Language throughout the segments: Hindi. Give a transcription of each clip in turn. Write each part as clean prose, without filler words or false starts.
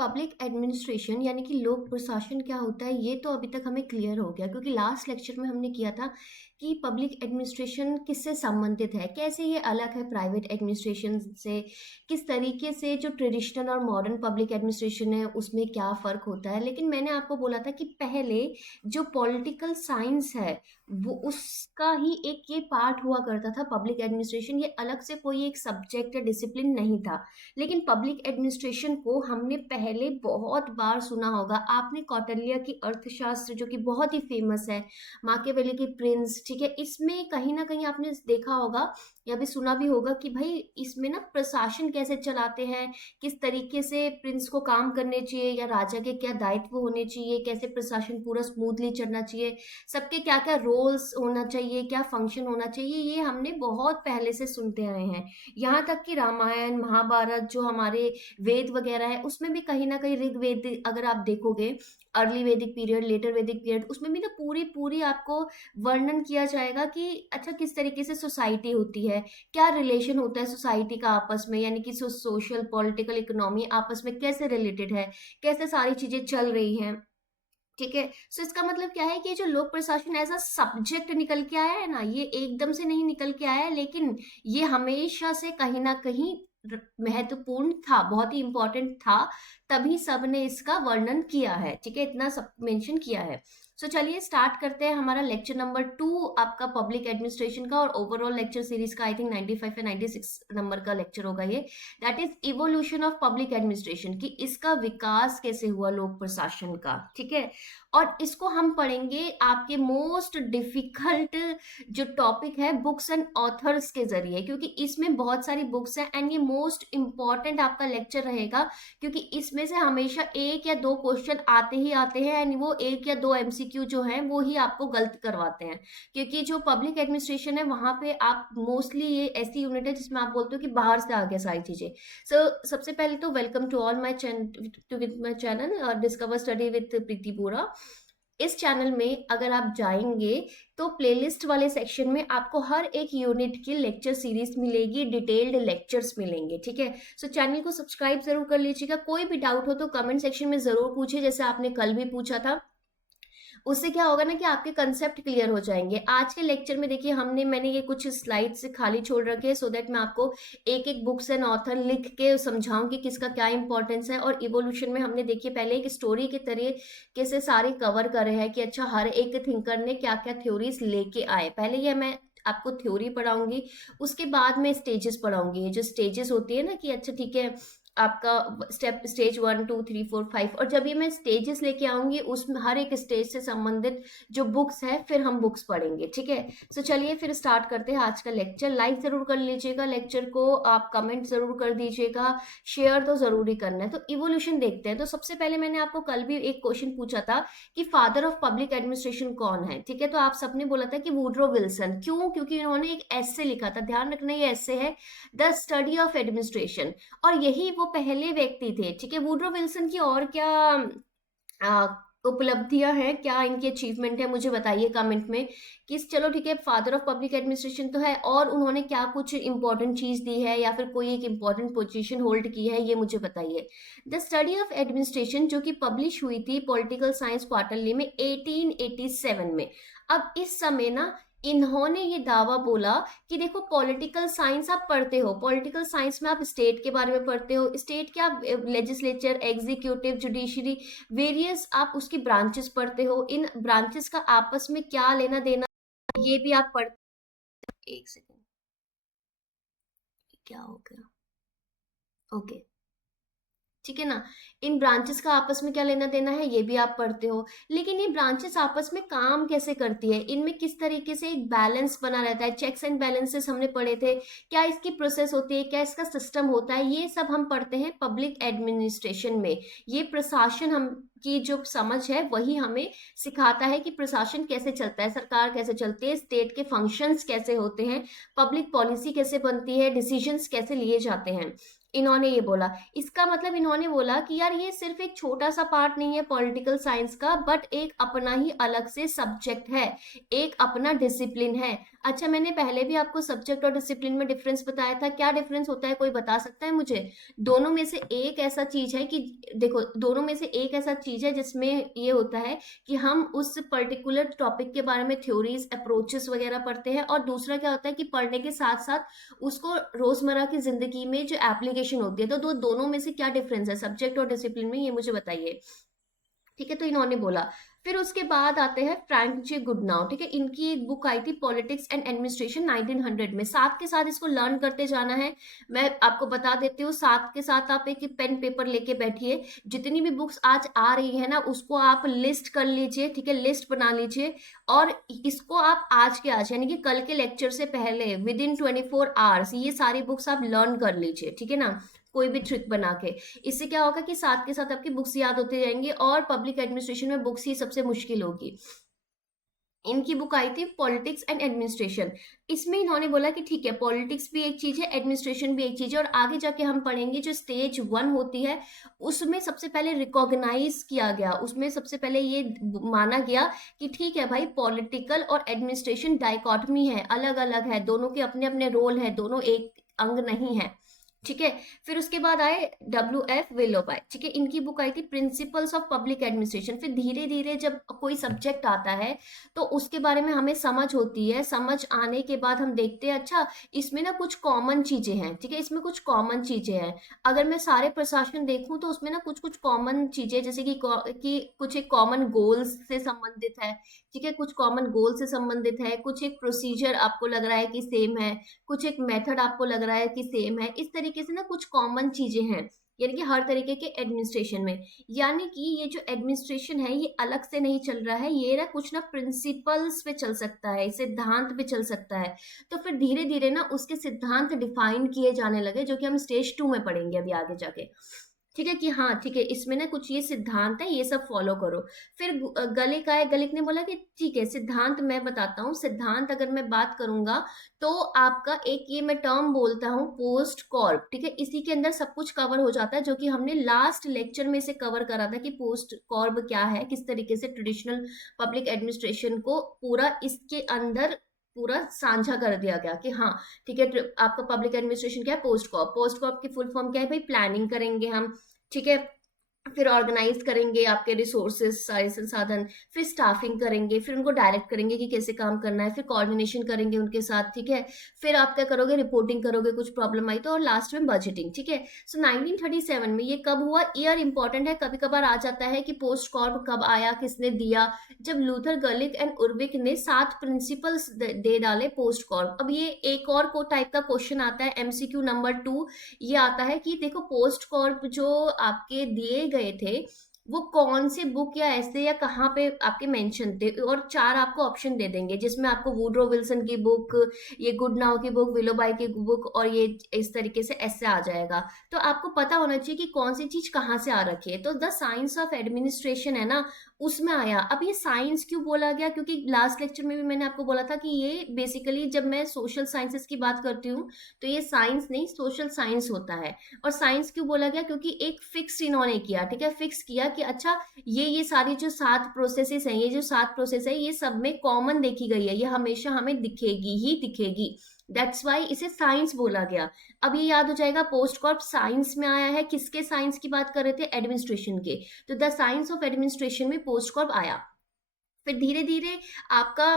पब्लिक एडमिनिस्ट्रेशन यानी कि लोक प्रशासन क्या होता है, ये तो अभी तक हमें क्लियर हो गया, क्योंकि लास्ट लेक्चर में हमने किया था कि पब्लिक एडमिनिस्ट्रेशन किससे संबंधित है, कैसे ये अलग है प्राइवेट एडमिनिस्ट्रेशन से, किस तरीके से जो ट्रेडिशनल और मॉडर्न पब्लिक एडमिनिस्ट्रेशन है उसमें क्या फ़र्क होता है। लेकिन मैंने आपको बोला था कि पहले जो पॉलिटिकल साइंस है वो उसका ही एक ये पार्ट हुआ करता था पब्लिक एडमिनिस्ट्रेशन, ये अलग से कोई एक सब्जेक्ट या डिसिप्लिन नहीं था। लेकिन पब्लिक एडमिनिस्ट्रेशन को हमने पहले बहुत बार सुना होगा। आपने कौटिल्य की अर्थशास्त्र जो कि बहुत ही फेमस है, माकियावेली की प्रिंस, ठीक है, इसमें कहीं ना कहीं आपने देखा होगा या भी सुना भी होगा कि भाई इसमें ना प्रशासन कैसे चलाते हैं, किस तरीके से प्रिंस को काम करने चाहिए या राजा के क्या दायित्व होने चाहिए, कैसे प्रशासन पूरा स्मूथली चलना चाहिए, सबके क्या क्या रोल्स होना चाहिए, क्या फंक्शन होना चाहिए, ये हमने बहुत पहले से सुनते आए हैं। यहाँ तक कि रामायण महाभारत जो हमारे वेद वगैरह है उसमें भी कहीं ना कहीं ऋग्वेद अगर आप देखोगे, अर्ली वैदिक पीरियड लेटर वैदिक पीरियड, उसमें भी ना पूरी पूरी आपको वर्णन किया जाएगा कि अच्छा किस तरीके से सोसाइटी होती है, क्या रिलेशन होता है सोसाइटी का आपस में, यानी कि सोशल पॉलिटिकल इकोनॉमी आपस में कैसे रिलेटेड है, कैसे सारी चीजें चल रही हैं। ठीक है, सो इसका मतलब क्या है कि ये जो लोक प्रशासन ऐसा सब्जेक्ट निकल के आया है ना, ये एकदम से नहीं निकल के आया है, लेकिन ये हमेशा से कहीं ना कहीं महत्वपूर्ण था, बहुत ही इंपॉर्टेंट था, तभी सबने इसका वर्णन किया है। ठीक है, इतना सब मेंशन किया है। सो चलिए स्टार्ट करते हैं हमारा लेक्चर नंबर 2 आपका पब्लिक एडमिनिस्ट्रेशन का, और ओवरऑल लेक्चर सीरीज का आई थिंक 95 या 96 नंबर का लेक्चर होगा ये। That is evolution of public administration, कि इसका विकास कैसे हुआ लोक प्रशासन का। ठीक है, और इसको हम पढ़ेंगे आपके मोस्ट डिफिकल्ट जो टॉपिक है बुक्स एंड ऑथर्स के जरिए, क्योंकि इसमें बहुत सारी बुक्स हैं एंड ये मोस्ट इंपॉर्टेंट आपका लेक्चर रहेगा, क्योंकि इसमें से हमेशा एक या दो क्वेश्चन आते ही आते हैं एंड वो एक या दो एमसीक्यू जो है वो ही आपको गलत करवाते हैं। क्योंकि जो पब्लिक एडमिनिस्ट्रेशन है वहां पे आप मोस्टली ये ऐसी यूनिट है जिसमें आप बोलते हो कि बाहर से आ गया सारी चीजें। सबसे पहले तो welcome to all my channel discover study with Preeti Bora. इस चैनल में अगर आप जाएंगे तो प्लेलिस्ट वाले सेक्शन में आपको हर एक यूनिट की लेक्चर सीरीज मिलेगी, डिटेल्ड लेक्चर्स मिलेंगे। ठीक है, सो चैनल को सब्सक्राइब जरूर कर लीजिएगा। कोई भी डाउट हो तो कमेंट सेक्शन में जरूर पूछिए, जैसे आपने कल भी पूछा था। उससे क्या होगा ना कि आपके कंसेप्ट क्लियर हो जाएंगे। आज के लेक्चर में देखिए मैंने ये कुछ स्लाइड से खाली छोड़ रखे हैं, सो दैट मैं आपको एक एक बुक्स एंड ऑथर लिख के समझाऊं कि किसका क्या इंपॉर्टेंस है। और इवोल्यूशन में हमने देखिए पहले एक स्टोरी के तरीके से सारे कवर करे हैं कि अच्छा हर एक थिंकर ने क्या क्या थ्योरीज लेके आए। पहले ये मैं आपको थ्योरी पढ़ाऊंगी, उसके बाद में स्टेजेस पढ़ाऊंगी। ये जो स्टेजेस होती है ना कि अच्छा ठीक है आपका स्टेज 1 2 3 4 5, और जब ये मैं स्टेजेस लेके आऊंगी उसमें हर एक स्टेज से संबंधित जो बुक्स है फिर हम बुक्स पढ़ेंगे। ठीक है, सो चलिए फिर स्टार्ट करते हैं आज का लेक्चर। लाइक जरूर कर लीजिएगा लेक्चर को, आप कमेंट जरूर कर दीजिएगा, शेयर तो जरूरी करना है। तो इवोल्यूशन देखते हैं। तो सबसे पहले मैंने आपको कल भी एक क्वेश्चन पूछा था कि फादर ऑफ पब्लिक एडमिनिस्ट्रेशन कौन है। ठीक है, तो आप सबने बोला था कि वुड्रो विल्सन। क्यों? क्योंकि इन्होंने एक एस्से लिखा था, ध्यान रखना ये एस्से है, द स्टडी ऑफ एडमिनिस्ट्रेशन, और यही वो पहले व्यक्ति थे। ठीक है, वुड्रो विल्सन की और क्या आ, उपलब्धियां हैं, क्या इनकी अचीवमेंट है, मुझे बताइए कमेंट में। कि चलो ठीक है फादर ऑफ पब्लिक एडमिनिस्ट्रेशन तो है, और उन्होंने क्या कुछ इंपॉर्टेंट चीज दी है या फिर कोई एक इंपॉर्टेंट पोजीशन होल्ड की है, ये मुझे बताइए। द स्टडी ऑफ एडमिनिस्ट्रेशन जो कि पब्लिश हुई थी पॉलिटिकल साइंस क्वार्टरली में 1887 में। अब इस समय ना इन्होंने ये दावा बोला कि देखो पॉलिटिकल साइंस आप पढ़ते हो, पॉलिटिकल साइंस में आप स्टेट के बारे में पढ़ते हो, स्टेट के आप लेजिस्लेचर एग्जीक्यूटिव जुडिशरी वेरियस आप उसकी ब्रांचेस पढ़ते हो, इन ब्रांचेस का आपस में क्या लेना देना ये भी आप पढ़। एक सेकेंड, क्या हो गया? ओके, ठीक है ना, इन ब्रांचेस का आपस में क्या लेना देना है ये भी आप पढ़ते हो। लेकिन ये ब्रांचेस आपस में काम कैसे करती है, इनमें किस तरीके से एक बैलेंस बना रहता है, चेक्स एंड बैलेंसेस हमने पढ़े थे, क्या इसकी प्रोसेस होती है, क्या इसका सिस्टम होता है, ये सब हम पढ़ते हैं पब्लिक एडमिनिस्ट्रेशन में। ये प्रशासन हम की जो समझ है वही हमें सिखाता है कि प्रशासन कैसे चलता है, सरकार कैसे चलती है, स्टेट के फंक्शंस कैसे होते हैं, पब्लिक पॉलिसी कैसे बनती है, डिसीजंस कैसे लिए जाते हैं। इन्होंने ये बोला, इसका मतलब इन्होंने बोला कि यार ये सिर्फ एक छोटा सा पार्ट नहीं है पॉलिटिकल साइंस का, बट एक अपना ही अलग से सब्जेक्ट है, एक अपना डिसिप्लिन है। अच्छा, मैंने पहले भी आपको सब्जेक्ट और डिसिप्लिन में डिफरेंस बताया था। क्या डिफरेंस होता है, कोई बता सकता है मुझे? दोनों में से एक ऐसा चीज है कि देखो, दोनों में से एक ऐसा चीज है जिसमें ये होता है कि हम उस पर्टिकुलर टॉपिक के बारे में थ्योरीज, अप्रोचेस वगैरह पढ़ते हैं, और दूसरा क्या होता है कि पढ़ने के साथ साथ उसको रोजमर्रा की जिंदगी में जो एप्लीकेशन होती है। तो दोनों में से क्या डिफरेंस है सब्जेक्ट और डिसिप्लिन में, ये मुझे बताइए। ठीक है, तो इन्होंने बोला। फिर उसके बाद आते हैं फ्रैंक जे गुडनाउ। ठीक है, इनकी एक बुक आई थी पॉलिटिक्स एंड एडमिनिस्ट्रेशन 1900 में। साथ के साथ इसको लर्न करते जाना है। मैं आपको बता देती हूँ, साथ के साथ आप एक पेन पेपर लेके बैठिए। जितनी भी बुक्स आज आ रही है ना, उसको आप लिस्ट कर लीजिए। ठीक है, लिस्ट बना लीजिए, और इसको आप आज के आज यानी कि कल के लेक्चर से पहले विद इन 24 आवर्स ये सारी बुक्स आप लर्न कर लीजिए। ठीक है ना, कोई भी ट्रिक बना के। इससे क्या होगा कि साथ के साथ आपकी बुक्स याद होती जाएंगी, और पब्लिक एडमिनिस्ट्रेशन में बुक्स ही सबसे मुश्किल होगी। इनकी बुक आई थी पॉलिटिक्स एंड एडमिनिस्ट्रेशन। इसमें इन्होंने बोला कि ठीक है, पॉलिटिक्स भी एक चीज है, एडमिनिस्ट्रेशन भी एक चीज है, और आगे जाके हम पढ़ेंगे जो स्टेज 1 होती है उसमें सबसे पहले रिकॉग्नाइज किया गया, उसमें सबसे पहले ये माना गया कि ठीक है भाई, पॉलिटिकल और एडमिनिस्ट्रेशन डाइकॉटमी है, अलग अलग है, दोनों के अपने अपने रोल है, दोनों एक अंग नहीं है। ठीक है, फिर उसके बाद आए WF विलोबाई। ठीक है, इनकी बुक आई थी प्रिंसिपल्स ऑफ पब्लिक एडमिनिस्ट्रेशन। फिर धीरे धीरे जब कोई सब्जेक्ट आता है तो उसके बारे में हमें समझ होती है। समझ आने के बाद हम देखते हैं, अच्छा इसमें ना कुछ कॉमन चीजें हैं। ठीक है, इसमें कुछ कॉमन चीजें हैं। अगर मैं सारे प्रशासन देखूं तो उसमें ना कुछ कुछ कॉमन चीजें, जैसे कि कुछ एक कॉमन गोल्स से संबंधित है। ठीक है, कुछ कॉमन गोल से संबंधित है, कुछ एक प्रोसीजर आपको लग रहा है कि सेम है, कुछ एक मेथड आपको लग रहा है कि सेम है। इस तरीके से ना कुछ कॉमन चीजें हैं, यानी कि हर तरीके के एडमिनिस्ट्रेशन में। यानी कि ये जो एडमिनिस्ट्रेशन है ये अलग से नहीं चल रहा है, ये ना कुछ ना प्रिंसिपल्स पे चल सकता है, सिद्धांत पे चल सकता है। तो फिर धीरे धीरे ना उसके सिद्धांत डिफाइन किए जाने लगे, जो कि हम स्टेज 2 में पढ़ेंगे अभी आगे जाके। ठीक है, कि हाँ ठीक है, इसमें ना कुछ ये सिद्धांत है, ये सब फॉलो करो। फिर गलिक आए। गलिक ने बोला कि ठीक है, सिद्धांत मैं बताता हूँ। सिद्धांत अगर मैं बात करूंगा तो आपका एक ये मैं टर्म बोलता हूँ पोस्ट कॉर्प। ठीक है, इसी के अंदर सब कुछ कवर हो जाता है, जो कि हमने लास्ट लेक्चर में से कवर करा था कि पोस्ट कॉर्प क्या है, किस तरीके से ट्रेडिशनल पब्लिक एडमिनिस्ट्रेशन को पूरा इसके अंदर पूरा साझा कर दिया गया कि हाँ ठीक है, आपका पब्लिक एडमिनिस्ट्रेशन क्या है, पोस्ट कॉर्प। पोस्ट कॉर्प की फुल फॉर्म क्या है भाई, प्लानिंग करेंगे हम। ठीक है, फिर ऑर्गेनाइज करेंगे आपके रिसोर्सेज, सारे संसाधन। फिर स्टाफिंग करेंगे, फिर उनको डायरेक्ट करेंगे कि कैसे काम करना है, फिर कोऑर्डिनेशन करेंगे उनके साथ। ठीक है, फिर आप क्या करोगे, रिपोर्टिंग करोगे कुछ प्रॉब्लम आई तो, और लास्ट में बजटिंग। ठीक है, सो 1937 में ये कब हुआ, ईयर इंपॉर्टेंट है, कभी कभार आ जाता है कि पोस्ट कॉर्प कब आया, किसने दिया। जब लूथर गलिक एंड उर्विक ने 7 प्रिंसिपल्स दे डाले पोस्ट कॉर्प। अब ये एक और को टाइप का क्वेश्चन आता है, MCQ नंबर 2। ये आता है कि देखो, पोस्ट कॉर्प जो आपके दिए गए थे वो कौन से बुक या ऐसे या कहाँ पे आपके मेंशन थे, और 4 आपको ऑप्शन दे देंगे, जिसमें आपको वुड्रो विल्सन की बुक, ये गुडनाउ की बुक, विलोबाई की बुक, और ये इस तरीके से ऐसे आ जाएगा। तो आपको पता होना चाहिए कि कौन सी चीज कहाँ से आ रखी है। तो द साइंस ऑफ एडमिनिस्ट्रेशन है ना, उसमें आया। अब ये साइंस क्यों बोला गया, क्योंकि लास्ट लेक्चर में भी मैंने आपको बोला था कि ये बेसिकली जब मैं सोशल साइंसेस की बात करती हूँ तो ये साइंस नहीं, सोशल साइंस होता है। और साइंस क्यों बोला गया, क्योंकि एक फिक्स इन्होंने किया। ठीक है, फिक्स किया कि अच्छा ये सारी जो 7 प्रोसेसेस हैं, ये जो 7 प्रोसेस है, ये सब में कॉमन देखी गई है, ये हमेशा हमें दिखेगी ही दिखेगी। दैट्स वाई इसे साइंस बोला गया। अब ये याद हो जाएगा, पोस्ट कॉर्प साइंस में आया है। किसके साइंस की बात कर रहे थे, एडमिनिस्ट्रेशन के। तो द साइंस ऑफ एडमिनिस्ट्रेशन में पोस्ट कॉर्प आया। फिर धीरे धीरे आपका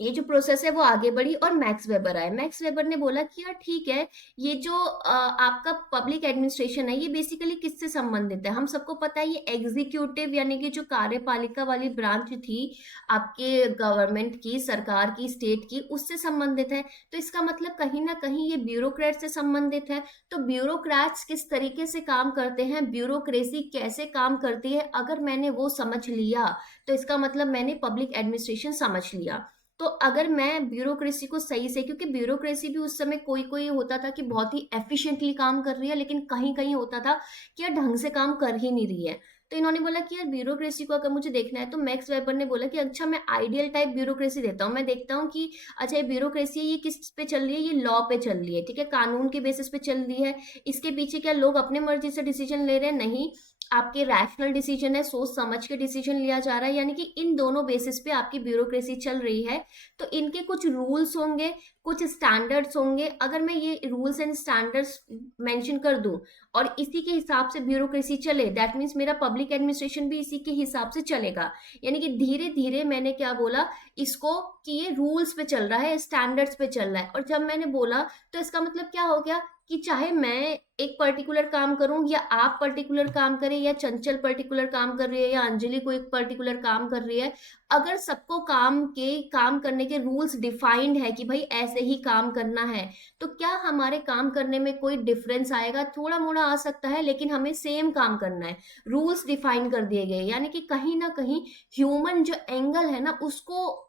ये जो प्रोसेस है वो आगे बढ़ी, और मैक्स वेबर आए। मैक्स वेबर ने बोला कि यार ठीक है, ये जो आपका पब्लिक एडमिनिस्ट्रेशन है ये बेसिकली किससे संबंधित है। हम सबको पता है ये एग्जीक्यूटिव यानी कि जो कार्यपालिका वाली ब्रांच थी आपके गवर्नमेंट की, सरकार की, स्टेट की, उससे संबंधित है। तो इसका मतलब कहीं ना कहीं ये ब्यूरोक्रेट से संबंधित है। तो ब्यूरोक्रेट्स किस तरीके से काम करते हैं, ब्यूरोक्रेसी कैसे काम करती है, अगर मैंने वो समझ लिया तो इसका मतलब मैंने पब्लिक एडमिनिस्ट्रेशन समझ लिया। तो अगर मैं ब्यूरोक्रेसी को सही से, क्योंकि ब्यूरोक्रेसी भी उस समय कोई कोई होता था कि बहुत ही एफिशिएंटली काम कर रही है, लेकिन कहीं कहीं होता था कि यार ढंग से काम कर ही नहीं रही है। तो इन्होंने बोला कि यार ब्यूरोक्रेसी को अगर मुझे देखना है, तो मैक्स वेबर ने बोला कि अच्छा मैं आइडियल टाइप ब्यूरोक्रेसी देता हूँ। मैं देखता हूँ कि अच्छा ये ब्यूरोक्रेसी है, ये किस पे चल रही है, ये लॉ पे चल रही है। ठीक है, कानून के बेसिस पे चल रही है। इसके पीछे क्या लोग अपने मर्जी से डिसीजन ले रहे हैं, नहीं, आपके रैशनल डिसीजन है, सोच समझ के डिसीजन लिया जा रहा है, यानी कि इन दोनों बेसिस पे आपकी ब्यूरोक्रेसी चल रही है। तो इनके कुछ रूल्स होंगे, कुछ स्टैंडर्ड्स होंगे। अगर मैं ये रूल्स एंड स्टैंडर्ड्स मेंशन कर दूं और इसी के हिसाब से ब्यूरोक्रेसी चले, दैट मीन्स मेरा पब्लिक एडमिनिस्ट्रेशन भी इसी के हिसाब से चलेगा। यानी कि धीरे धीरे मैंने क्या बोला इसको, कि ये रूल्स पे चल रहा है, स्टैंडर्ड्स पे चल रहा है। और जब मैंने बोला तो इसका मतलब क्या हो गया कि चाहे मैं एक पर्टिकुलर काम करूं या आप पर्टिकुलर काम करें या चंचल पर्टिकुलर काम कर रही है या अंजलि कोई पर्टिकुलर काम कर रही है, अगर सबको काम करने के रूल्स डिफाइंड है कि भाई ऐसे ही काम करना है, तो क्या हमारे काम करने में कोई डिफरेंस आएगा? थोड़ा मोड़ा आ सकता है, लेकिन हमें सेम काम करना है। रूल्स डिफाइन कर दिए गए, यानी कि कहीं ना कहीं ह्यूमन जो एंगल है ना उसको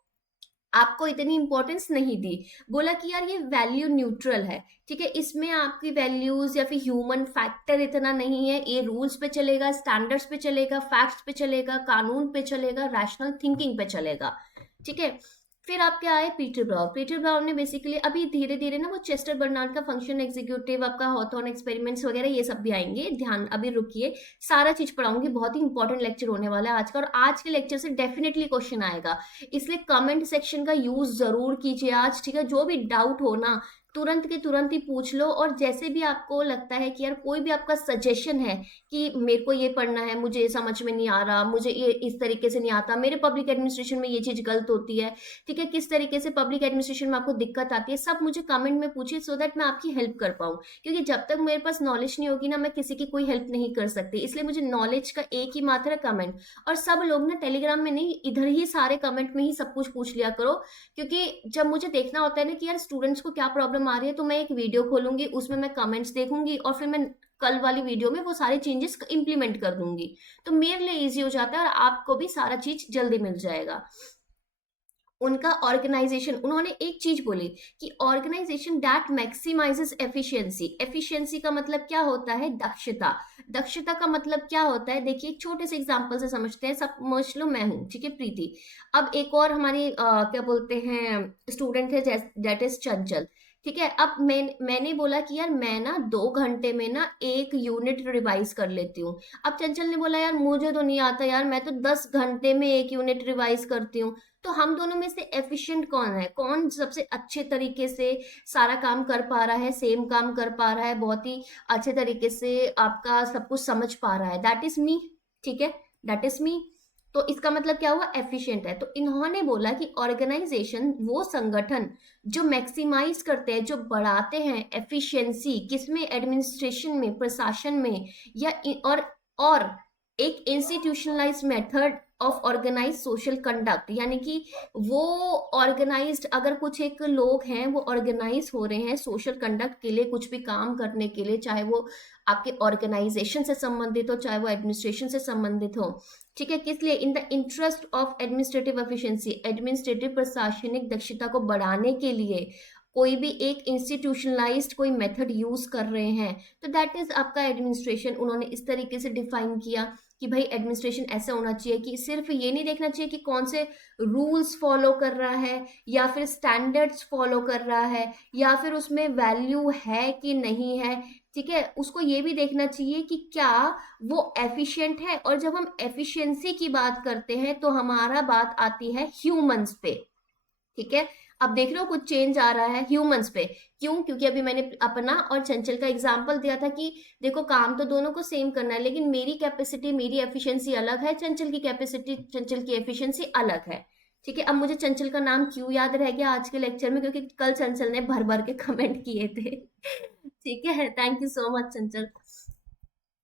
आपको इतनी इंपॉर्टेंस नहीं दी। बोला कि यार ये वैल्यू न्यूट्रल है, ठीक है, इसमें आपकी वैल्यूज या फिर ह्यूमन फैक्टर इतना नहीं है, ये रूल्स पे चलेगा, स्टैंडर्ड्स पे चलेगा, फैक्ट्स पे चलेगा, कानून पे चलेगा, रैशनल थिंकिंग पे चलेगा। ठीक है। फिर आपके आए पीटर ब्राउन। पीटर ब्राउन ने बेसिकली अभी धीरे धीरे ना वो चेस्टर बर्नार्ड का फंक्शन एग्जीक्यूटिव, आपका हॉथॉर्न एक्सपेरिमेंट्स वगैरह ये सब भी आएंगे, ध्यान अभी रुकिए, सारा चीज पढ़ाऊंगी, बहुत ही इंपॉर्टेंट लेक्चर होने वाला है आज का, और आज के लेक्चर से डेफिनेटली क्वेश्चन आएगा, इसलिए कमेंट सेक्शन का यूज जरूर कीजिए आज, ठीक है। जो भी डाउट हो ना तुरंत के तुरंत ही पूछ लो, और जैसे भी आपको लगता है कि यार कोई भी आपका सजेशन है कि मेरे को ये पढ़ना है, मुझे ये समझ में नहीं आ रहा, मुझे ये इस तरीके से नहीं आता, मेरे पब्लिक एडमिनिस्ट्रेशन में ये चीज गलत होती है, ठीक है, किस तरीके से पब्लिक एडमिनिस्ट्रेशन में आपको दिक्कत आती है, सब मुझे कमेंट में पूछिए, सो दैट मैं आपकी हेल्प कर पाऊँ। क्योंकि जब तक मेरे पास नॉलेज नहीं होगी ना, मैं किसी की कोई हेल्प नहीं कर सकती, इसलिए मुझे नॉलेज का एक ही मात्र है, कमेंट। और सब लोग ना टेलीग्राम में नहीं, इधर ही सारे कमेंट में ही सब कुछ पूछ लिया करो, क्योंकि जब मुझे देखना होता है ना कि यार स्टूडेंट्स को क्या प्रॉब्लम आ रही है, तो मैं एक वीडियो खोलूंगी, उसमें मैं कमेंट्स देखूंगी, और फिर मैं कल वाली वीडियो में वो सारे चेंजेस इंप्लीमेंट कर दूंगी, तो मेरे लिए इजी हो जाता है और आपको भी सारा चीज जल्दी मिल जाएगा। उनका ऑर्गेनाइजेशन, उन्होंने एक चीज बोली कि ऑर्गेनाइजेशन दैट मैक्सिमाइजेस एफिशिएंसी। एफिशिएंसी का मतलब क्या होता है? दक्षता। दक्षता का मतलब क्या होता है? देखिए एक छोटे से एग्जांपल से समझते हैं, सब समझ लो, मैं हूं, ठीक है, प्रीति। अब एक और हमारी क्या बोलते हैं स्टूडेंट है, दैट इज चंचल, ठीक है। अब मैंने बोला कि यार मैं ना 2 घंटे में ना 1 यूनिट रिवाइज कर लेती हूँ। अब चंचल ने बोला यार मुझे तो नहीं आता यार, मैं तो 10 घंटे में 1 यूनिट रिवाइज करती हूँ। तो हम दोनों में से एफिशिएंट कौन है, कौन सबसे अच्छे तरीके से सारा काम कर पा रहा है, सेम काम कर पा रहा है, बहुत ही अच्छे तरीके से आपका सब कुछ समझ पा रहा है? दैट इज मी, ठीक है, दैट इज मी। तो इसका मतलब क्या हुआ? एफिशिएंट है। तो इन्होंने बोला कि ऑर्गेनाइजेशन वो संगठन जो मैक्सिमाइज करते हैं, जो बढ़ाते हैं एफिशिएंसी, किसमें? एडमिनिस्ट्रेशन में, प्रशासन में, या और एक institutionalise method of organise social conduct, यानी कि वो ऑर्गेनाइज्ड, अगर कुछ एक लोग हैं वो ऑर्गेनाइज हो रहे हैं सोशल कंडक्ट के लिए, कुछ भी काम करने के लिए, चाहे वो आपके ऑर्गेनाइजेशन से संबंधित हो, चाहे वो एडमिनिस्ट्रेशन से संबंधित हो, ठीक है, किस लिए? In the interest of administrative efficiency, administrative प्रशासनिक दक्षता को बढ़ाने के लिए कोई भी एक इंस्टीट्यूशनलाइज्ड कोई मेथड यूज कर रहे हैं, तो दैट इज आपका एडमिनिस्ट्रेशन। उन्होंने इस तरीके से डिफाइन किया कि भाई एडमिनिस्ट्रेशन ऐसा होना चाहिए कि सिर्फ ये नहीं देखना चाहिए कि कौन से रूल्स फॉलो कर रहा है या फिर स्टैंडर्ड्स फॉलो कर रहा है या फिर उसमें वैल्यू है कि नहीं है, ठीक है, उसको ये भी देखना चाहिए कि क्या वो एफिशिएंट है। और जब हम एफिशिएंसी की बात करते हैं तो हमारा बात आती है ह्यूमंस पे, ठीक है। अब देख रहे हो कुछ चेंज आ रहा है ह्यूमंस पे, क्यों? क्योंकि अभी मैंने अपना और चंचल का एग्जांपल दिया था कि देखो काम तो दोनों को सेम करना है, लेकिन मेरी कैपेसिटी, मेरी एफिशिएंसी अलग है, चंचल की कैपेसिटी, चंचल की एफिशिएंसी अलग है, ठीक है। अब मुझे चंचल का नाम क्यों याद रह गया आज के लेक्चर में? क्योंकि कल चंचल ने भर भर के कमेंट किए थे ठीक है, thank you so much Chanchal.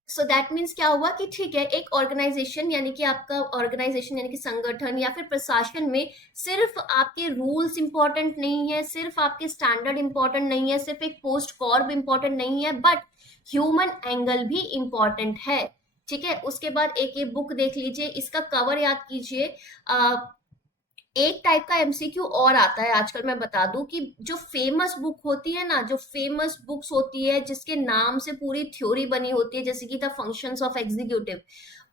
So that means क्या हुआ कि ठीक है, एक ऑर्गेनाइजेशन यानी कि आपका ऑर्गेनाइजेशन यानी कि संगठन या फिर प्रशासन में सिर्फ आपके रूल्स इंपॉर्टेंट नहीं है, सिर्फ आपके स्टैंडर्ड इंपॉर्टेंट नहीं है, सिर्फ एक पोस्ट कॉर्ब इंपॉर्टेंट नहीं है, बट ह्यूमन एंगल भी इंपॉर्टेंट है, ठीक है। उसके बाद एक ये बुक देख लीजिए, इसका कवर याद कीजिए। एक टाइप का एमसीक्यू और आता है आजकल, मैं बता दूं कि जो फेमस बुक होती है ना, जो फेमस बुक्स होती है जिसके नाम से पूरी थ्योरी बनी होती है, जैसे कि द फंक्शंस ऑफ एग्जीक्यूटिव,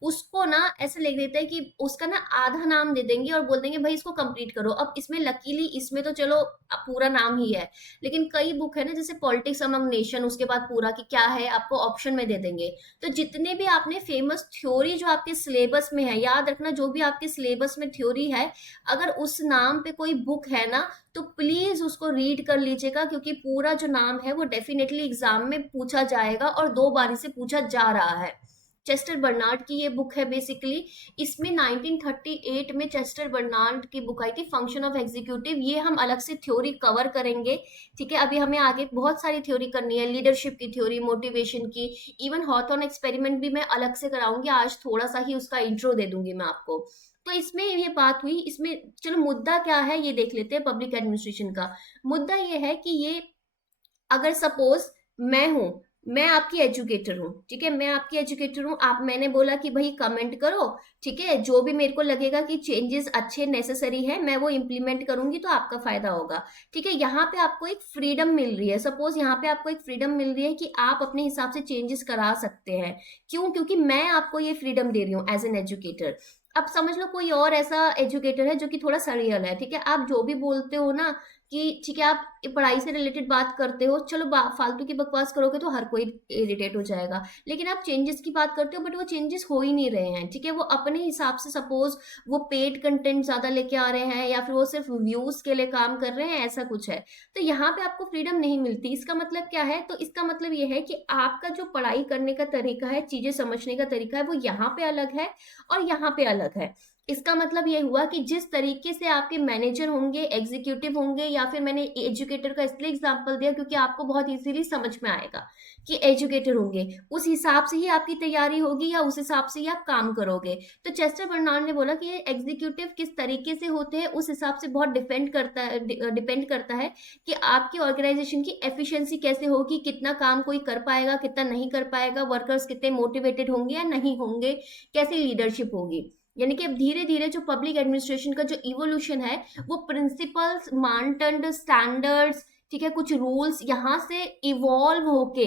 उसको ना ऐसे लिख देते हैं कि उसका ना आधा नाम दे देंगे और बोल देंगे भाई इसको कंप्लीट करो। अब इसमें लकीली इसमें तो चलो पूरा नाम ही है, लेकिन कई बुक है ना जैसे पॉलिटिक्स अमंग नेशन, उसके बाद पूरा कि क्या है आपको ऑप्शन में दे देंगे। तो जितने भी आपने फेमस थ्योरी जो आपके सिलेबस में है, याद रखना जो भी आपके सिलेबस में थ्योरी है, अगर उस नाम पे कोई बुक है ना तो प्लीज उसको रीड कर लीजिएगा, क्योंकि पूरा जो नाम है वो डेफिनेटली एग्जाम में पूछा जाएगा और 2 बारी से पूछा जा रहा है। चेस्टर बर्नार्ड की ये बुक है बेसिकली। इसमें 1938 में चेस्टर बर्नार्ड की बुक आई थी फंक्शन ऑफ एग्जीक्यूटिव। ये हम अलग से थ्योरी कवर करेंगे, ठीक है। अभी हमें आगे बहुत सारी थ्योरी करनी है, लीडरशिप की थ्योरी, मोटिवेशन की, इवन हॉथॉर्न एक्सपेरिमेंट भी मैं अलग से कराऊंगी। आज थोड़ा सा ही उसका इंट्रो दे दूंगी मैं आपको। तो इसमें ये बात हुई, इसमें चलो मुद्दा क्या है ये देख लेते हैं। पब्लिक एडमिनिस्ट्रेशन का मुद्दा ये है कि ये अगर सपोज मैं हूं, मैं आपकी एजुकेटर हूँ, ठीक है, मैं आपकी एजुकेटर हूँ, आप मैंने बोला कि भाई कमेंट करो, ठीक है, जो भी मेरे को लगेगा कि चेंजेस अच्छे नेसेसरी है मैं वो इम्प्लीमेंट करूंगी तो आपका फायदा होगा, ठीक है। यहाँ पे आपको एक फ्रीडम मिल रही है, सपोज यहाँ पे आपको एक फ्रीडम मिल रही है कि आप अपने हिसाब से चेंजेस करा सकते हैं। क्यों? क्योंकि मैं आपको ये फ्रीडम दे रही हूँ एज एन एजुकेटर। अब समझ लो कोई और ऐसा एजुकेटर है जो कि थोड़ा सरियल है, ठीक है, आप जो भी बोलते हो ना कि ठीक है आप पढ़ाई से रिलेटेड बात करते हो, चलो फालतू की बकवास करोगे तो हर कोई इरिटेट हो जाएगा, लेकिन आप चेंजेस की बात करते हो बट वो चेंजेस हो ही नहीं रहे हैं, ठीक है। वो अपने हिसाब से सपोज वो पेड कंटेंट ज्यादा लेके आ रहे हैं या फिर वो सिर्फ व्यूज के लिए काम कर रहे हैं, ऐसा कुछ है। तो यहाँ पे आपको फ्रीडम नहीं मिलती। इसका मतलब क्या है? तो इसका मतलब ये है कि आपका जो पढ़ाई करने का तरीका है, चीजें समझने का तरीका है, वो यहाँ पे अलग है और यहाँ पे अलग है। इसका मतलब ये हुआ कि जिस तरीके से आपके मैनेजर होंगे, एग्जीक्यूटिव होंगे, या फिर मैंने एजुकेटर का इसलिए एग्जांपल दिया क्योंकि आपको बहुत इजीली समझ में आएगा कि एजुकेटर होंगे, उस हिसाब से ही आपकी तैयारी होगी या उस हिसाब से ही आप काम करोगे। तो चेस्टर बर्नार्ड ने बोला कि ये एग्जीक्यूटिव किस तरीके से होते हैं उस हिसाब से बहुत डिपेंड करता है कि आपकी ऑर्गेनाइजेशन की एफिशिएंसी कैसे होगी, कितना काम कोई कर पाएगा, कितना नहीं कर पाएगा, वर्कर्स कितने मोटिवेटेड होंगे या नहीं होंगे, कैसी लीडरशिप होगी। यानी कि अब धीरे धीरे जो पब्लिक एडमिनिस्ट्रेशन का जो इवोल्यूशन है वो प्रिंसिपल्स, मानदंड, स्टैंडर्ड्स, ठीक है, कुछ रूल्स यहाँ से इवॉल्व होके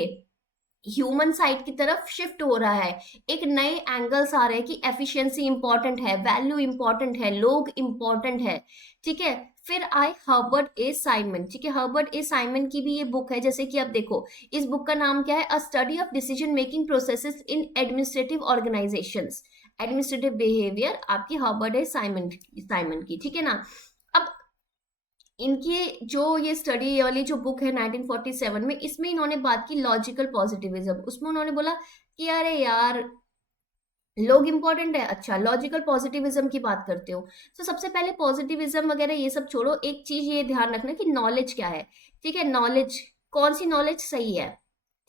ह्यूमन साइड की तरफ शिफ्ट हो रहा है। एक नए एंगल्स आ रहे हैं कि एफिशिएंसी इंपॉर्टेंट है, वैल्यू इंपॉर्टेंट है, लोग इंपॉर्टेंट है, ठीक है। फिर आए हर्बर्ट ए साइमन, ठीक है, हर्बर्ट ए साइमन की भी ये बुक है। जैसे कि अब देखो इस बुक का नाम क्या है, अ study of decision making processes in administrative organisations, administrative behaviour, आपकी हर्बर्ट ए साइमन की, ठीक है ना। अब इनकी जो ये स्टडी वाली जो बुक है 1947 में, इसमें इन्होंने बात की लॉजिकल पॉजिटिविज्म। उसमें उन्होंने बोला कि अरे यार लोग इंपॉर्टेंट है, अच्छा लॉजिकल पॉजिटिविज्म की बात करते हो तो सबसे पहले पॉजिटिविज्म वगैरह ये सब छोड़ो, एक चीज ये ध्यान रखना कि नॉलेज क्या है, ठीक है। नॉलेज, कौन सी नॉलेज सही है,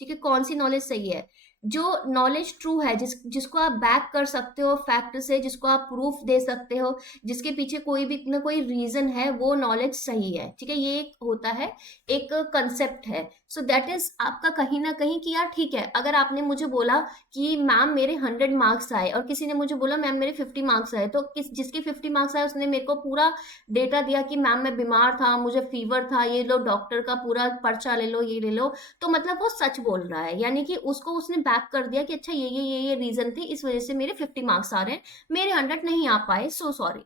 ठीक है, कौन सी नॉलेज सही है। जो नॉलेज ट्रू है, जिसको आप बैक कर सकते हो फैक्ट से, जिसको आप प्रूफ दे सकते हो, जिसके पीछे कोई भी ना कोई रीजन है, वो नॉलेज सही है, ठीक है। ये एक होता है, एक कंसेप्ट है। सो दैट इज आपका कहीं ना कहीं कि यार ठीक है, अगर आपने मुझे बोला कि मैम मेरे 100 मार्क्स आए और किसी ने मुझे बोला मैम मेरे 50 मार्क्स आए, तो जिसके 50 मार्क्स आए उसने मेरे को पूरा डेटा दिया कि मैम मैं बीमार था, मुझे फीवर था, ये लो डॉक्टर का पूरा पर्चा ले लो, ये ले लो, तो मतलब वो सच बोल रहा है, यानी कि उसको उसने बैक कर दिया कि अच्छा ये रीजन थे, इस वजह से मेरे 50 मार्क्स आ रहे हैं, मेरे 100 नहीं आ पाए, सो सॉरी,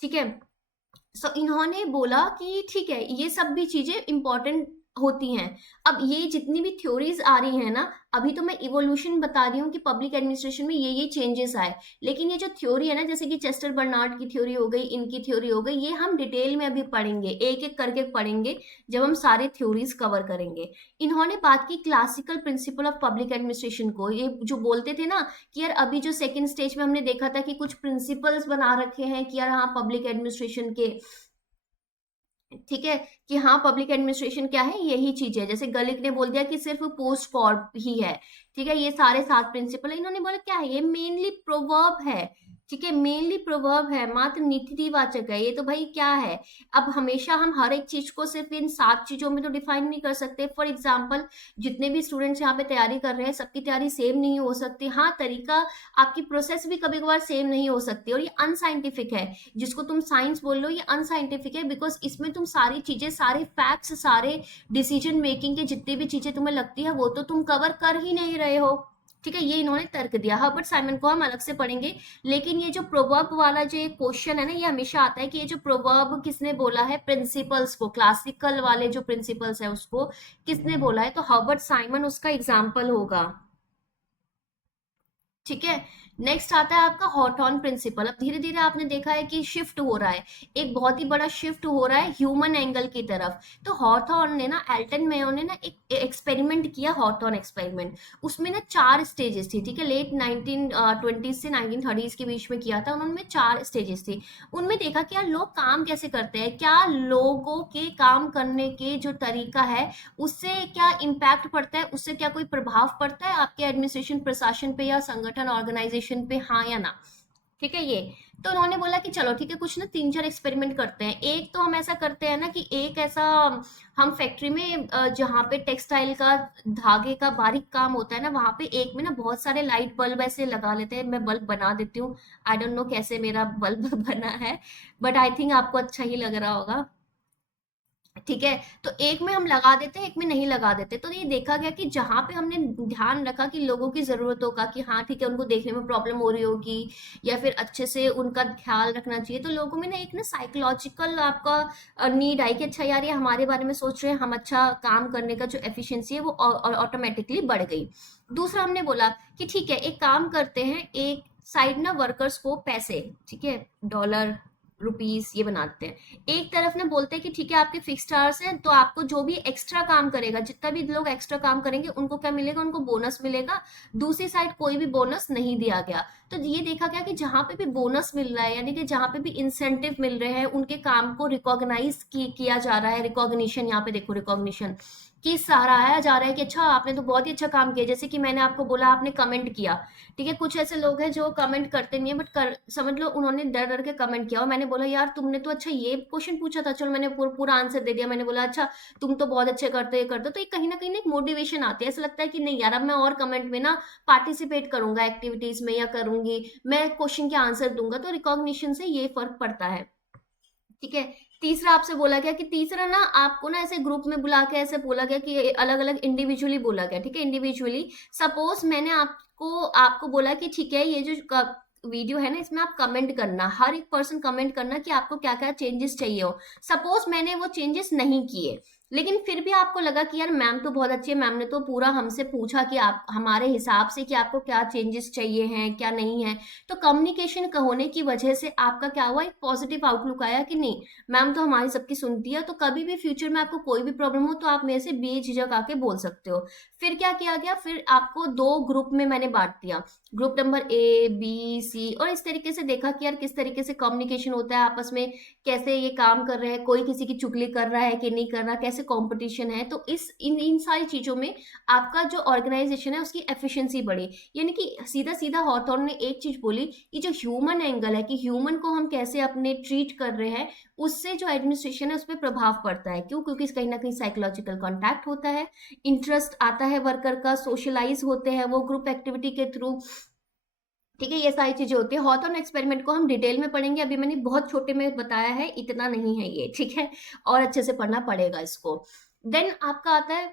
ठीक है। सो इन्होंने बोला कि ठीक है ये सब भी चीजें इंपॉर्टेंट होती हैं। अब ये जितनी भी थ्योरीज आ रही हैं ना, अभी तो मैं इवोल्यूशन बता रही हूँ कि पब्लिक एडमिनिस्ट्रेशन में ये चेंजेस आए, लेकिन ये जो थ्योरी है ना, जैसे कि चेस्टर बर्नार्ड की थ्योरी हो गई, इनकी थ्योरी हो गई, ये हम डिटेल में अभी पढ़ेंगे, एक एक करके पढ़ेंगे जब हम सारे थ्योरीज कवर करेंगे। इन्होंने बात की classical principal of public administration को, ये जो बोलते थे ना कि यार अभी जो सेकेंड स्टेज में हमने देखा था कि कुछ प्रिंसिपल्स बना रखे हैं कि यार हाँ पब्लिक एडमिनिस्ट्रेशन के, ठीक है, कि हाँ पब्लिक एडमिनिस्ट्रेशन क्या है, यही चीज है। जैसे गलिक ने बोल दिया कि सिर्फ पोस्ट फॉर्म ही है, ठीक है, ये सारे 7 प्रिंसिपल है। इन्होंने बोला क्या है, ये मेनली प्रोवर्ब है, ठीक है, मेनली प्रोवर्ब है, मात्र नीतिवाचक है। ये तो भाई क्या है, अब हमेशा हम हर एक चीज को सिर्फ इन 7 चीजों में तो डिफाइन नहीं कर सकते। फॉर एग्जाम्पल जितने भी स्टूडेंट्स यहाँ पे तैयारी कर रहे हैं सबकी तैयारी सेम नहीं हो सकती, हाँ तरीका, आपकी प्रोसेस भी कभी कभार सेम नहीं हो सकती, और ये अनसाइंटिफिक है। जिसको तुम साइंस बोल लो ये अनसाइंटिफिक है, बिकॉज इसमें तुम सारी चीजें, सारे फैक्ट्स, सारे डिसीजन मेकिंग के जितनी भी चीजें तुम्हें लगती है वो तो तुम कवर कर ही नहीं रहे हो, ठीक है, ये इन्होंने तर्क दिया। हर्बर्ट साइमन को हम अलग से पढ़ेंगे, लेकिन ये जो प्रोवर्ब वाला जो एक क्वेश्चन है ना, ये हमेशा आता है कि ये जो प्रोवर्ब किसने बोला है, प्रिंसिपल्स को, क्लासिकल वाले जो प्रिंसिपल्स है उसको किसने बोला है, तो हर्बर्ट साइमन उसका एग्जाम्पल होगा। ठीक है, नेक्स्ट आता है आपका हॉटॉन प्रिंसिपल। अब धीरे धीरे आपने देखा है कि शिफ्ट हो रहा है, एक बहुत ही बड़ा शिफ्ट हो रहा है ह्यूमन एंगल की तरफ। तो हॉटॉन ने ना, एल्टन मेयो ने ना एक एक्सपेरिमेंट किया, हॉटॉन एक्सपेरिमेंट। उसमें ना 4 स्टेजेस थी, ठीक है, लेट 1920 से 1930 के बीच में किया था उन्होंने, 4 स्टेजेस थी। उनमें देखा कि यार लोग काम कैसे करते हैं, क्या लोगों के काम करने के जो तरीका है उससे क्या इम्पैक्ट पड़ता है, उससे क्या कोई प्रभाव पड़ता है आपके एडमिनिस्ट्रेशन, प्रशासन पे या संगठन, ऑर्गेनाइजेशन पे, हाँ या ना। ठीक है, ये तो उन्होंने बोला कि चलो ठीक है, कुछ ना 3-4 एक्सपेरिमेंट करते हैं। एक तो हम ऐसा करते हैं ना कि एक ऐसा हम फैक्ट्री में जहाँ पे टेक्सटाइल का, धागे का बारीक काम होता है ना, वहां पे एक में ना बहुत सारे लाइट बल्ब ऐसे लगा लेते हैं। मैं बल्ब बना देती हूँ, आई डोंट नो कैसे मेरा बल्ब बना है, बट आई थिंक आपको अच्छा ही लग रहा होगा। ठीक है, तो एक में हम लगा देते हैं, एक में नहीं लगा देते। तो ये देखा गया कि जहां पे हमने ध्यान रखा कि लोगों की जरूरतों का, कि हाँ ठीक है उनको देखने में प्रॉब्लम हो रही होगी या फिर अच्छे से उनका ख्याल रखना चाहिए, तो लोगों में ना एक ना साइकोलॉजिकल आपका नीड आई कि अच्छा यार ये हमारे बारे में सोच रहे हैं, हम अच्छा काम करने का जो एफिशिएंसी है वो ऑटोमेटिकली बढ़ गई। दूसरा हमने बोला कि ठीक है एक काम करते हैं, एक साइड ना वर्कर्स को पैसे, ठीक है, डॉलर, रुपीस ये बनाते हैं। एक तरफ ना बोलते हैं कि ठीक है आपके फिक्स्ड आवर्स हैं, तो आपको जो भी एक्स्ट्रा काम करेगा, जितना भी लोग एक्स्ट्रा काम करेंगे उनको क्या मिलेगा, उनको बोनस मिलेगा। दूसरी साइड कोई भी बोनस नहीं दिया गया। तो ये देखा गया कि जहां पे भी बोनस मिल रहा है, यानी कि जहां पे भी इंसेंटिव मिल रहे हैं, उनके काम को रिकॉग्नाइज किया जा रहा है, रिकॉग्निशन, यहाँ पे देखो रिकॉग्निशन कि सराहाया जा रहा है कि अच्छा आपने तो बहुत ही अच्छा काम किया। जैसे कि मैंने आपको बोला, आपने कमेंट किया, ठीक है, कुछ ऐसे लोग हैं जो कमेंट करते नहीं है, बट समझ लो उन्होंने डर डर के कमेंट किया, और मैंने बोला यार तुमने तो अच्छा ये क्वेश्चन पूछा था, चलो मैंने पूरा आंसर दे दिया। मैंने बोला अच्छा तुम तो बहुत अच्छे करते, ये करते, तो ये कहीं ना एक मोटिवेशन आती है, ऐसा लगता है कि नहीं यार अब मैं और कमेंट में ना पार्टिसिपेट करूंगा एक्टिविटीज में, या करूंगी मैं क्वेश्चन के आंसर दूंगा। तो रिकॉग्निशन से ये फर्क पड़ता है। ठीक है, तीसरा आपसे बोला गया कि तीसरा ना आपको ना ऐसे ग्रुप में बुला के ऐसे बोला गया कि अलग अलग इंडिविजुअली बोला गया। ठीक है, इंडिविजुअली सपोज मैंने आपको आपको बोला कि ठीक है ये जो वीडियो है ना इसमें आप कमेंट करना, हर एक पर्सन कमेंट करना कि आपको क्या क्या चेंजेस चाहिए हो। सपोज मैंने वो चेंजेस नहीं किए, लेकिन फिर भी आपको लगा कि यार मैम तो बहुत अच्छी है, मैम ने तो पूरा हमसे पूछा कि आप हमारे हिसाब से कि आपको क्या चेंजेस चाहिए हैं क्या नहीं है, तो कम्युनिकेशन होने की वजह से आपका क्या हुआ, एक पॉजिटिव आउटलुक आया कि नहीं मैम तो हमारी सबकी सुनती है, तो कभी भी फ्यूचर में आपको कोई भी प्रॉब्लम हो तो आप मेरे से बेझिझक आके बोल सकते हो। फिर क्या किया गया, फिर आपको 2 ग्रुप में मैंने बांट दिया, group number A B C, और इस तरीके से देखा कि यार किस तरीके से कम्युनिकेशन होता है आपस में, कैसे ये काम कर रहे हैं, कोई किसी की चुगली कर रहा है कि नहीं कर रहा, कैसे कंपटीशन है। तो इस इन सारी चीजों में आपका जो ऑर्गेनाइजेशन है उसकी एफिशिएंसी बढ़ी। यानी कि सीधा सीधा हॉथॉर्न ने एक चीज बोली कि जो ह्यूमन एंगल है, कि ह्यूमन को हम कैसे अपने ट्रीट कर रहे हैं, उससे जो एडमिनिस्ट्रेशन है उस पर प्रभाव पड़ता है। क्यों? क्योंकि कहीं ना कहीं साइकोलॉजिकल कॉन्टैक्ट होता है, इंटरेस्ट आता है वर्कर का, सोशलाइज होते हैं वो ग्रुप एक्टिविटी के थ्रू। ठीक है, ये सारी चीजें होती है। हॉथॉर्न एक्सपेरिमेंट को हम डिटेल में पढ़ेंगे, अभी मैंने बहुत छोटे में बताया है, इतना नहीं है ये। ठीक है, और अच्छे से पढ़ना पड़ेगा इसको। देन आपका आता है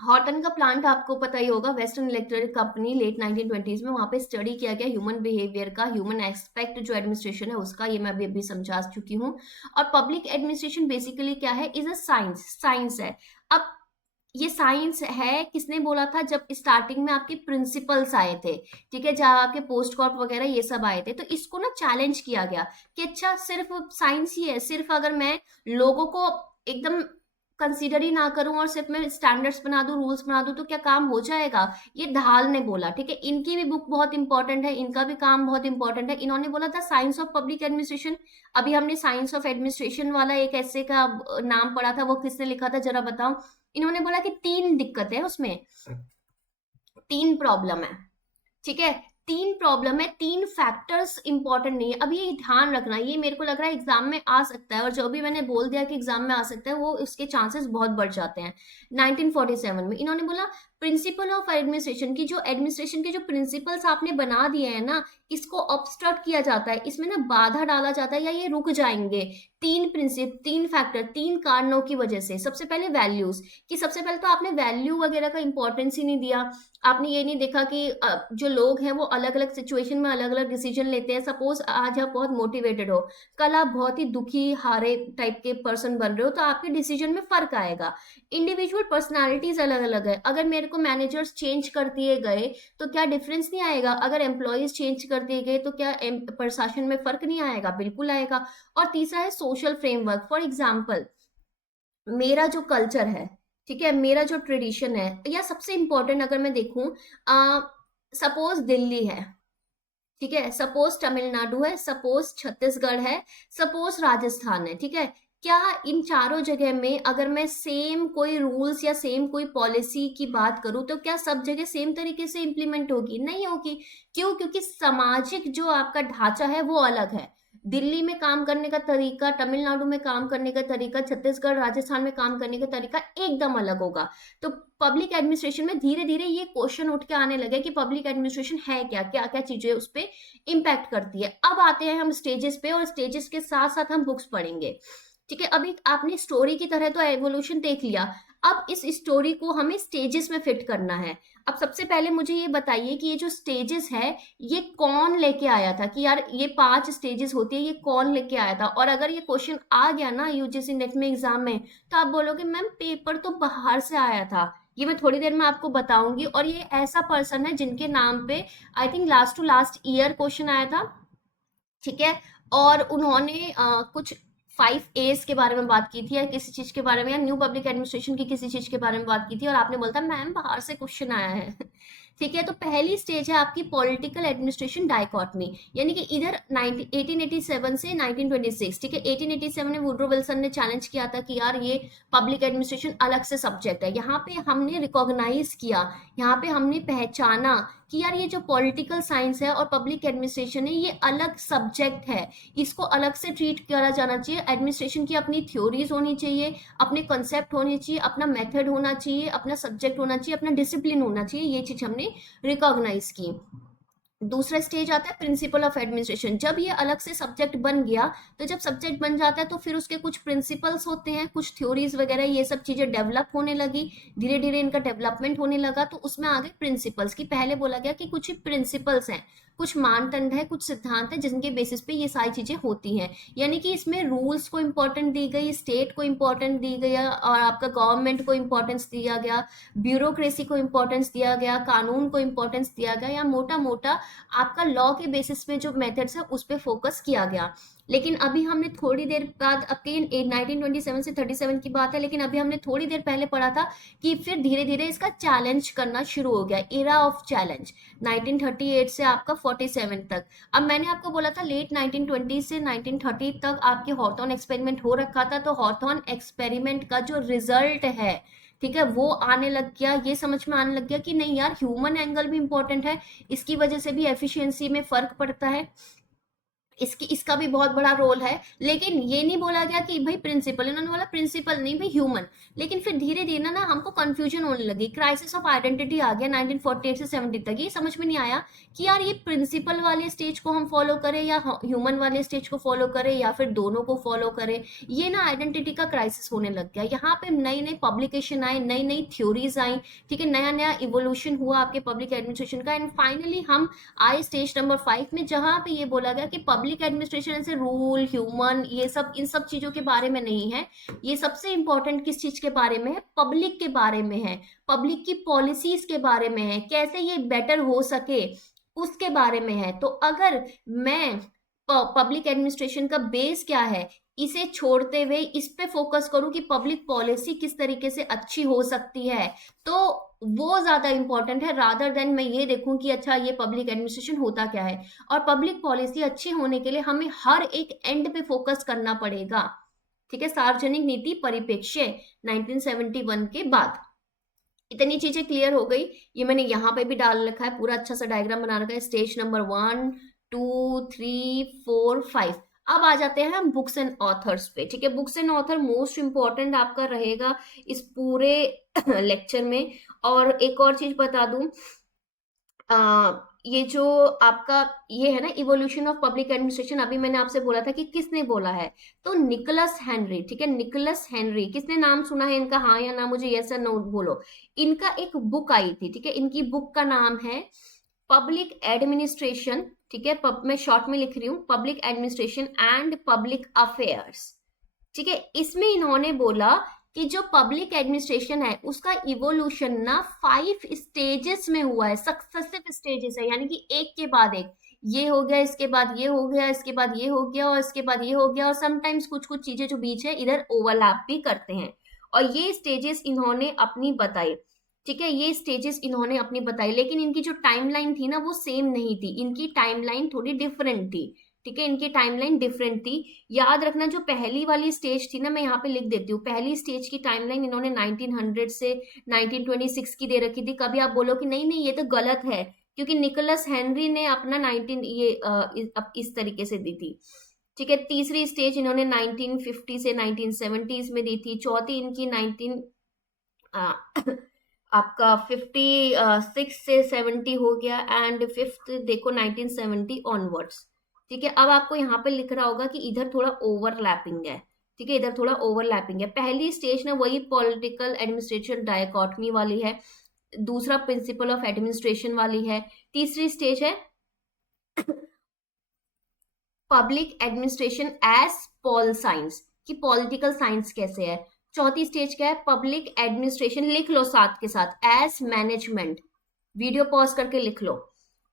हॉटन का प्लांट, आपको पता ही होगा, western electric company, late 1920s में वहां पे स्टडी किया गया ह्यूमन बिहेवियर का, ह्यूमन एस्पेक्ट जो एडमिनिस्ट्रेशन है उसका, ये मैं अभी समझा चुकी हूँ। और पब्लिक एडमिनिस्ट्रेशन बेसिकली क्या है, इज अ साइंस, साइंस है। अब ये साइंस है, किसने बोला था, जब स्टार्टिंग में आपके प्रिंसिपल्स आए थे, ठीक है, जहाँ आपके पोस्ट कॉर्प वगैरह ये सब आए थे, तो इसको ना चैलेंज किया गया कि अच्छा सिर्फ साइंस ही है, सिर्फ अगर मैं लोगों को एकदम कंसीडर ही ना करूं और सिर्फ मैं स्टैंडर्ड्स बना दूं, रूल्स बना दूं, तो क्या काम हो जाएगा। ये ढाल ने बोला। ठीक है, इनकी भी बुक बहुत इंपॉर्टेंट है, इनका भी काम बहुत इंपॉर्टेंट है। इन्होंने बोला था साइंस ऑफ पब्लिक एडमिनिस्ट्रेशन। अभी हमने साइंस ऑफ एडमिनिस्ट्रेशन वाला एक ऐसे का नाम पढ़ा था, वो किसने लिखा था जरा बताओ। इन्होंने बोला कि 3 दिक्कत है उसमें, 3 प्रॉब्लम है। ठीक है, 3 प्रॉब्लम है, 3 फैक्टर्स इंपॉर्टेंट नहीं है। अब ये ध्यान रखना, ये मेरे को लग रहा है एग्जाम में आ सकता है, और जो भी मैंने बोल दिया कि एग्जाम में आ सकता है वो इसके चांसेस बहुत बढ़ जाते हैं। 1947 में इन्होंने बोला प्रिंसिपल ऑफ एडमिनिस्ट्रेशन की जो एडमिनिस्ट्रेशन के जो प्रिंसिपल्स आपने बना दिए हैं ना, इसको ऑब्स्ट्रक्ट किया जाता है, इसमें ना बाधा डाला जाता है या ये रुक जाएंगे। तीन फैक्टर, तीन कारणों की वजह से। सबसे पहले वैल्यूज, कि सबसे पहले तो आपने वैल्यू वगैरह का इंपॉर्टेंस ही नहीं दिया। आपने ये नहीं देखा कि जो लोग हैं वो अलग अलग सिचुएशन में अलग अलग डिसीजन लेते हैं। सपोज आज आप बहुत मोटिवेटेड हो, कल आप बहुत ही दुखी हारे टाइप के पर्सन बन रहे हो, तो आपके डिसीजन में फर्क आएगा। इंडिविजुअल पर्सनालिटीज अलग अलग है। अगर मेरे को मैनेजर्स चेंज कर दिए गए तो क्या डिफरेंस नहीं आएगा? अगर एम्प्लॉयज चेंज कर दिए गए तो क्या प्रशासन में फर्क नहीं आएगा? बिल्कुल आएगा। और तीसरा है सोशल फ्रेमवर्क। फॉर एग्जाम्पल, मेरा जो कल्चर है, ठीक है, मेरा जो ट्रेडिशन है, या सबसे इंपॉर्टेंट अगर मैं देखूं, सपोज दिल्ली है, ठीक है, सपोज तमिलनाडु है, सपोज छत्तीसगढ़ है, सपोज राजस्थान है, ठीक है। क्या इन चारों जगह में अगर मैं सेम कोई रूल्स या सेम कोई पॉलिसी की बात करूं तो क्या सब जगह सेम तरीके से इंप्लीमेंट होगी? नहीं होगी। क्यों? क्योंकि सामाजिक जो आपका ढांचा है वो अलग है। दिल्ली में काम करने का तरीका, तमिलनाडु में काम करने का तरीका, छत्तीसगढ़ राजस्थान में काम करने का तरीका एकदम अलग होगा। तो पब्लिक एडमिनिस्ट्रेशन में धीरे धीरे ये क्वेश्चन उठ के आने लगे कि पब्लिक एडमिनिस्ट्रेशन है क्या, क्या क्या चीजें उस पर इम्पैक्ट करती है। अब आते हैं हम स्टेजेस पे, और स्टेजेस के साथ साथ हम बुक्स पढ़ेंगे, ठीक है। अभी आपने स्टोरी की तरह तो एवोल्यूशन देख लिया, अब इस स्टोरी को हमें स्टेजेस में फिट करना है। अब सबसे पहले मुझे ये बताइए कि ये जो स्टेजेस है ये कौन लेके आया था, कि यार ये 5 स्टेजेस होती है, ये कौन लेके आया था? और अगर ये क्वेश्चन आ गया ना यूजीसी नेट में एग्जाम में, तो आप बोलोगे मैम पेपर तो बाहर से आया था। ये मैं थोड़ी देर में आपको बताऊंगी। और ये ऐसा पर्सन है जिनके नाम पे I think last to last year question आया था, ठीक है। और उन्होंने कुछ 5 A's के बारे में बात की थी, या किसी चीज के बारे में, या न्यू पब्लिक एडमिनिस्ट्रेशन की किसी चीज के बारे में बात की थी, और आपने बोलता मैम बाहर से क्वेश्चन आया है। ठीक है। तो पहली स्टेज है आपकी पॉलिटिकल एडमिनिस्ट्रेशन डायकॉटमी, यानी कि इधर 1887 से 1926, ठीक है। 1887 में वुड्रो विल्सन ने चैलेंज किया था कि यार ये पब्लिक एडमिनिस्ट्रेशन अलग से सब्जेक्ट है। यहाँ पे हमने रिकॉग्नाइज किया, यहाँ पे हमने पहचाना कि यार ये जो पॉलिटिकल साइंस है और पब्लिक एडमिनिस्ट्रेशन है ये अलग सब्जेक्ट है, इसको अलग से ट्रीट करा जाना चाहिए। एडमिनिस्ट्रेशन की अपनी थ्योरीज होनी चाहिए, अपने कॉन्सेप्ट होने चाहिए, अपना मेथड होना चाहिए, अपना सब्जेक्ट होना चाहिए, अपना डिसिप्लिन होना चाहिए। ये चीज हमने रिकॉग्नाइज की। दूसरा स्टेज आता है प्रिंसिपल ऑफ एडमिनिस्ट्रेशन। जब ये अलग से सब्जेक्ट बन गया, तो जब सब्जेक्ट बन जाता है तो फिर उसके कुछ प्रिंसिपल्स होते हैं, कुछ थ्योरीज वगैरह, ये सब चीजें डेवलप होने लगी, धीरे धीरे इनका डेवलपमेंट होने लगा। तो उसमें आ गए प्रिंसिपल्स की। पहले बोला गया कि कुछ प्रिंसिपल्स हैं, कुछ मानदंड है, कुछ सिद्धांत है जिनके बेसिस पे ये सारी चीजें होती हैं। यानी कि इसमें रूल्स को इंपॉर्टेंट दी गई, स्टेट को इंपॉर्टेंट दी गई, और आपका गवर्नमेंट को इंपॉर्टेंस दिया गया, ब्यूरोक्रेसी को इंपॉर्टेंस दिया गया, कानून को इंपॉर्टेंस दिया गया, या मोटा मोटा आपका लॉ के बेसिस पे जो मेथड्स है उस पर फोकस किया गया। लेकिन अभी हमने थोड़ी देर बाद, आपके 1927 से 37 की बात है, लेकिन अभी हमने थोड़ी देर पहले पढ़ा था कि फिर धीरे धीरे इसका चैलेंज करना शुरू हो गया, एरा ऑफ चैलेंज, 1938 से आपका 47 तक। अब मैंने आपको बोला था लेट 1920 से 1930 तक आपके हॉथॉर्न एक्सपेरिमेंट हो रखा था। तो हॉथॉर्न एक्सपेरिमेंट का जो रिजल्ट है, ठीक है, वो आने लग गया, ये समझ में आने लग गया कि नहीं यार ह्यूमन एंगल भी इंपॉर्टेंट है, इसकी वजह से भी एफिशिएंसी में फर्क पड़ता है, इसका भी बहुत बड़ा रोल है। लेकिन ये नहीं बोला गया कि भाई प्रिंसिपल, इन्होंने बोला प्रिंसिपल नहीं भाई ह्यूमन। लेकिन फिर धीरे धीरे ना हमको कंफ्यूजन होने लगी, क्राइसिस ऑफ आइडेंटिटी आ गया 1948 से 70 तक। ये समझ में नहीं आया कि यार ये प्रिंसिपल वाले स्टेज को हम फॉलो करें या ह्यूमन वाले स्टेज को फॉलो करें, या फिर दोनों को फॉलो करें। ये ना आइडेंटिटी का क्राइसिस होने लग गया। यहाँ पे नई नई पब्लिकेशन आई, नई नई थ्योरीज आई, ठीक है, नया नया इवोल्यूशन हुआ आपके पब्लिक एडमिनिस्ट्रेशन का। एंड फाइनली हम आए स्टेज नंबर 5 में, जहां पे ये बोला गया कि पब्लिक एडमिनिस्ट्रेशन ऐसे रूल, ह्यूमन, ये सब इन सब चीजों के बारे में नहीं है। ये सबसे इंपॉर्टेंट किस चीज के बारे में है? पब्लिक के बारे में है, पब्लिक की पॉलिसीज के बारे में है, कैसे ये बेटर हो सके उसके बारे में है। तो अगर मैं पब्लिक एडमिनिस्ट्रेशन का बेस क्या है इसे छोड़ते हुए इस पे फोकस करूं कि पब्लिक पॉलिसी किस तरीके से अच्छी हो सकती है, तो वो ज्यादा इंपॉर्टेंट है, रादर देन मैं ये देखूं कि अच्छा ये पब्लिक एडमिनिस्ट्रेशन होता क्या है। और पब्लिक पॉलिसी अच्छी होने के लिए हमें हर एक एंड पे फोकस करना पड़ेगा, ठीक है। सार्वजनिक नीति परिप्रेक्ष्य 1971 के बाद। इतनी चीजें क्लियर हो गई। ये मैंने यहाँ पे भी डाल रखा है, पूरा अच्छा सा डायग्राम बना रखा है, स्टेज नंबर 1 2 3 4 5। अब आ जाते हैं हम बुक्स एंड ऑथर्स पे, ठीक है। Books and author most important आपका रहेगा इस पूरे लेक्चर में। और एक और चीज बता दूं, ये जो आपका ये है ना इवोल्यूशन ऑफ पब्लिक एडमिनिस्ट्रेशन, अभी मैंने आपसे बोला था कि किसने बोला है, तो निकोलस हेनरी, ठीक है। निकोलस हेनरी, किसने नाम सुना है इनका, हाँ या ना, मुझे यस या नो बोलो। इनका एक बुक आई थी, ठीक है। इनकी बुक का नाम है पब्लिक एडमिनिस्ट्रेशन, ठीक है। मैं शॉर्ट में लिख रही हूँ, public administration and public affairs, ठीक है। इसमें इन्होंने बोला कि जो पब्लिक एडमिनिस्ट्रेशन है उसका इवोल्यूशन ना 5 स्टेजेस में हुआ है, सक्सेसिव स्टेजेस है, यानी कि एक के बाद एक, ये हो गया, इसके बाद ये हो गया, इसके बाद ये हो गया, और इसके बाद ये हो गया, और समटाइम्स कुछ कुछ चीजें जो बीच है इधर ओवरलैप भी करते हैं। और ये स्टेजेस इन्होंने अपनी बताई, ठीक है। ये स्टेजेस इन्होंने अपनी बताई, लेकिन इनकी जो टाइमलाइन थी ना वो सेम नहीं थी, इनकी टाइमलाइन थोड़ी डिफरेंट थी, ठीक है। इनकी टाइमलाइन डिफरेंट थी। याद रखना, जो पहली वाली स्टेज थी ना, मैं यहाँ पे लिख देती हूँ, पहली स्टेज की टाइमलाइन इन्होंने 1900 से 1926 की दे रखी थी। कभी आप बोलो कि नहीं नहीं ये तो गलत है, क्योंकि निकोलस हेनरी ने अपना 19 ये इस तरीके से दी थी, ठीक है। तीसरी स्टेज इन्होंने 1950 से 1970s में दी थी। चौथी इनकी 19 आपका 56 से 70 हो गया, एंड फिफ्थ देखो 1970 ऑनवर्ड्स, ठीक है। अब आपको यहाँ पे लिख रहा होगा कि इधर थोड़ा ओवरलैपिंग है, ठीक है, इधर थोड़ा ओवरलैपिंग है। पहली स्टेज ना वही पॉलिटिकल एडमिनिस्ट्रेशन डायकॉटमी वाली है, दूसरा प्रिंसिपल ऑफ एडमिनिस्ट्रेशन वाली है, तीसरी स्टेज है public administration as pol science, कि पॉलिटिकल साइंस कैसे है। चौथी स्टेज क्या है, पब्लिक एडमिनिस्ट्रेशन, लिख लो साथ के साथ, एज मैनेजमेंट, वीडियो पॉज करके लिख लो।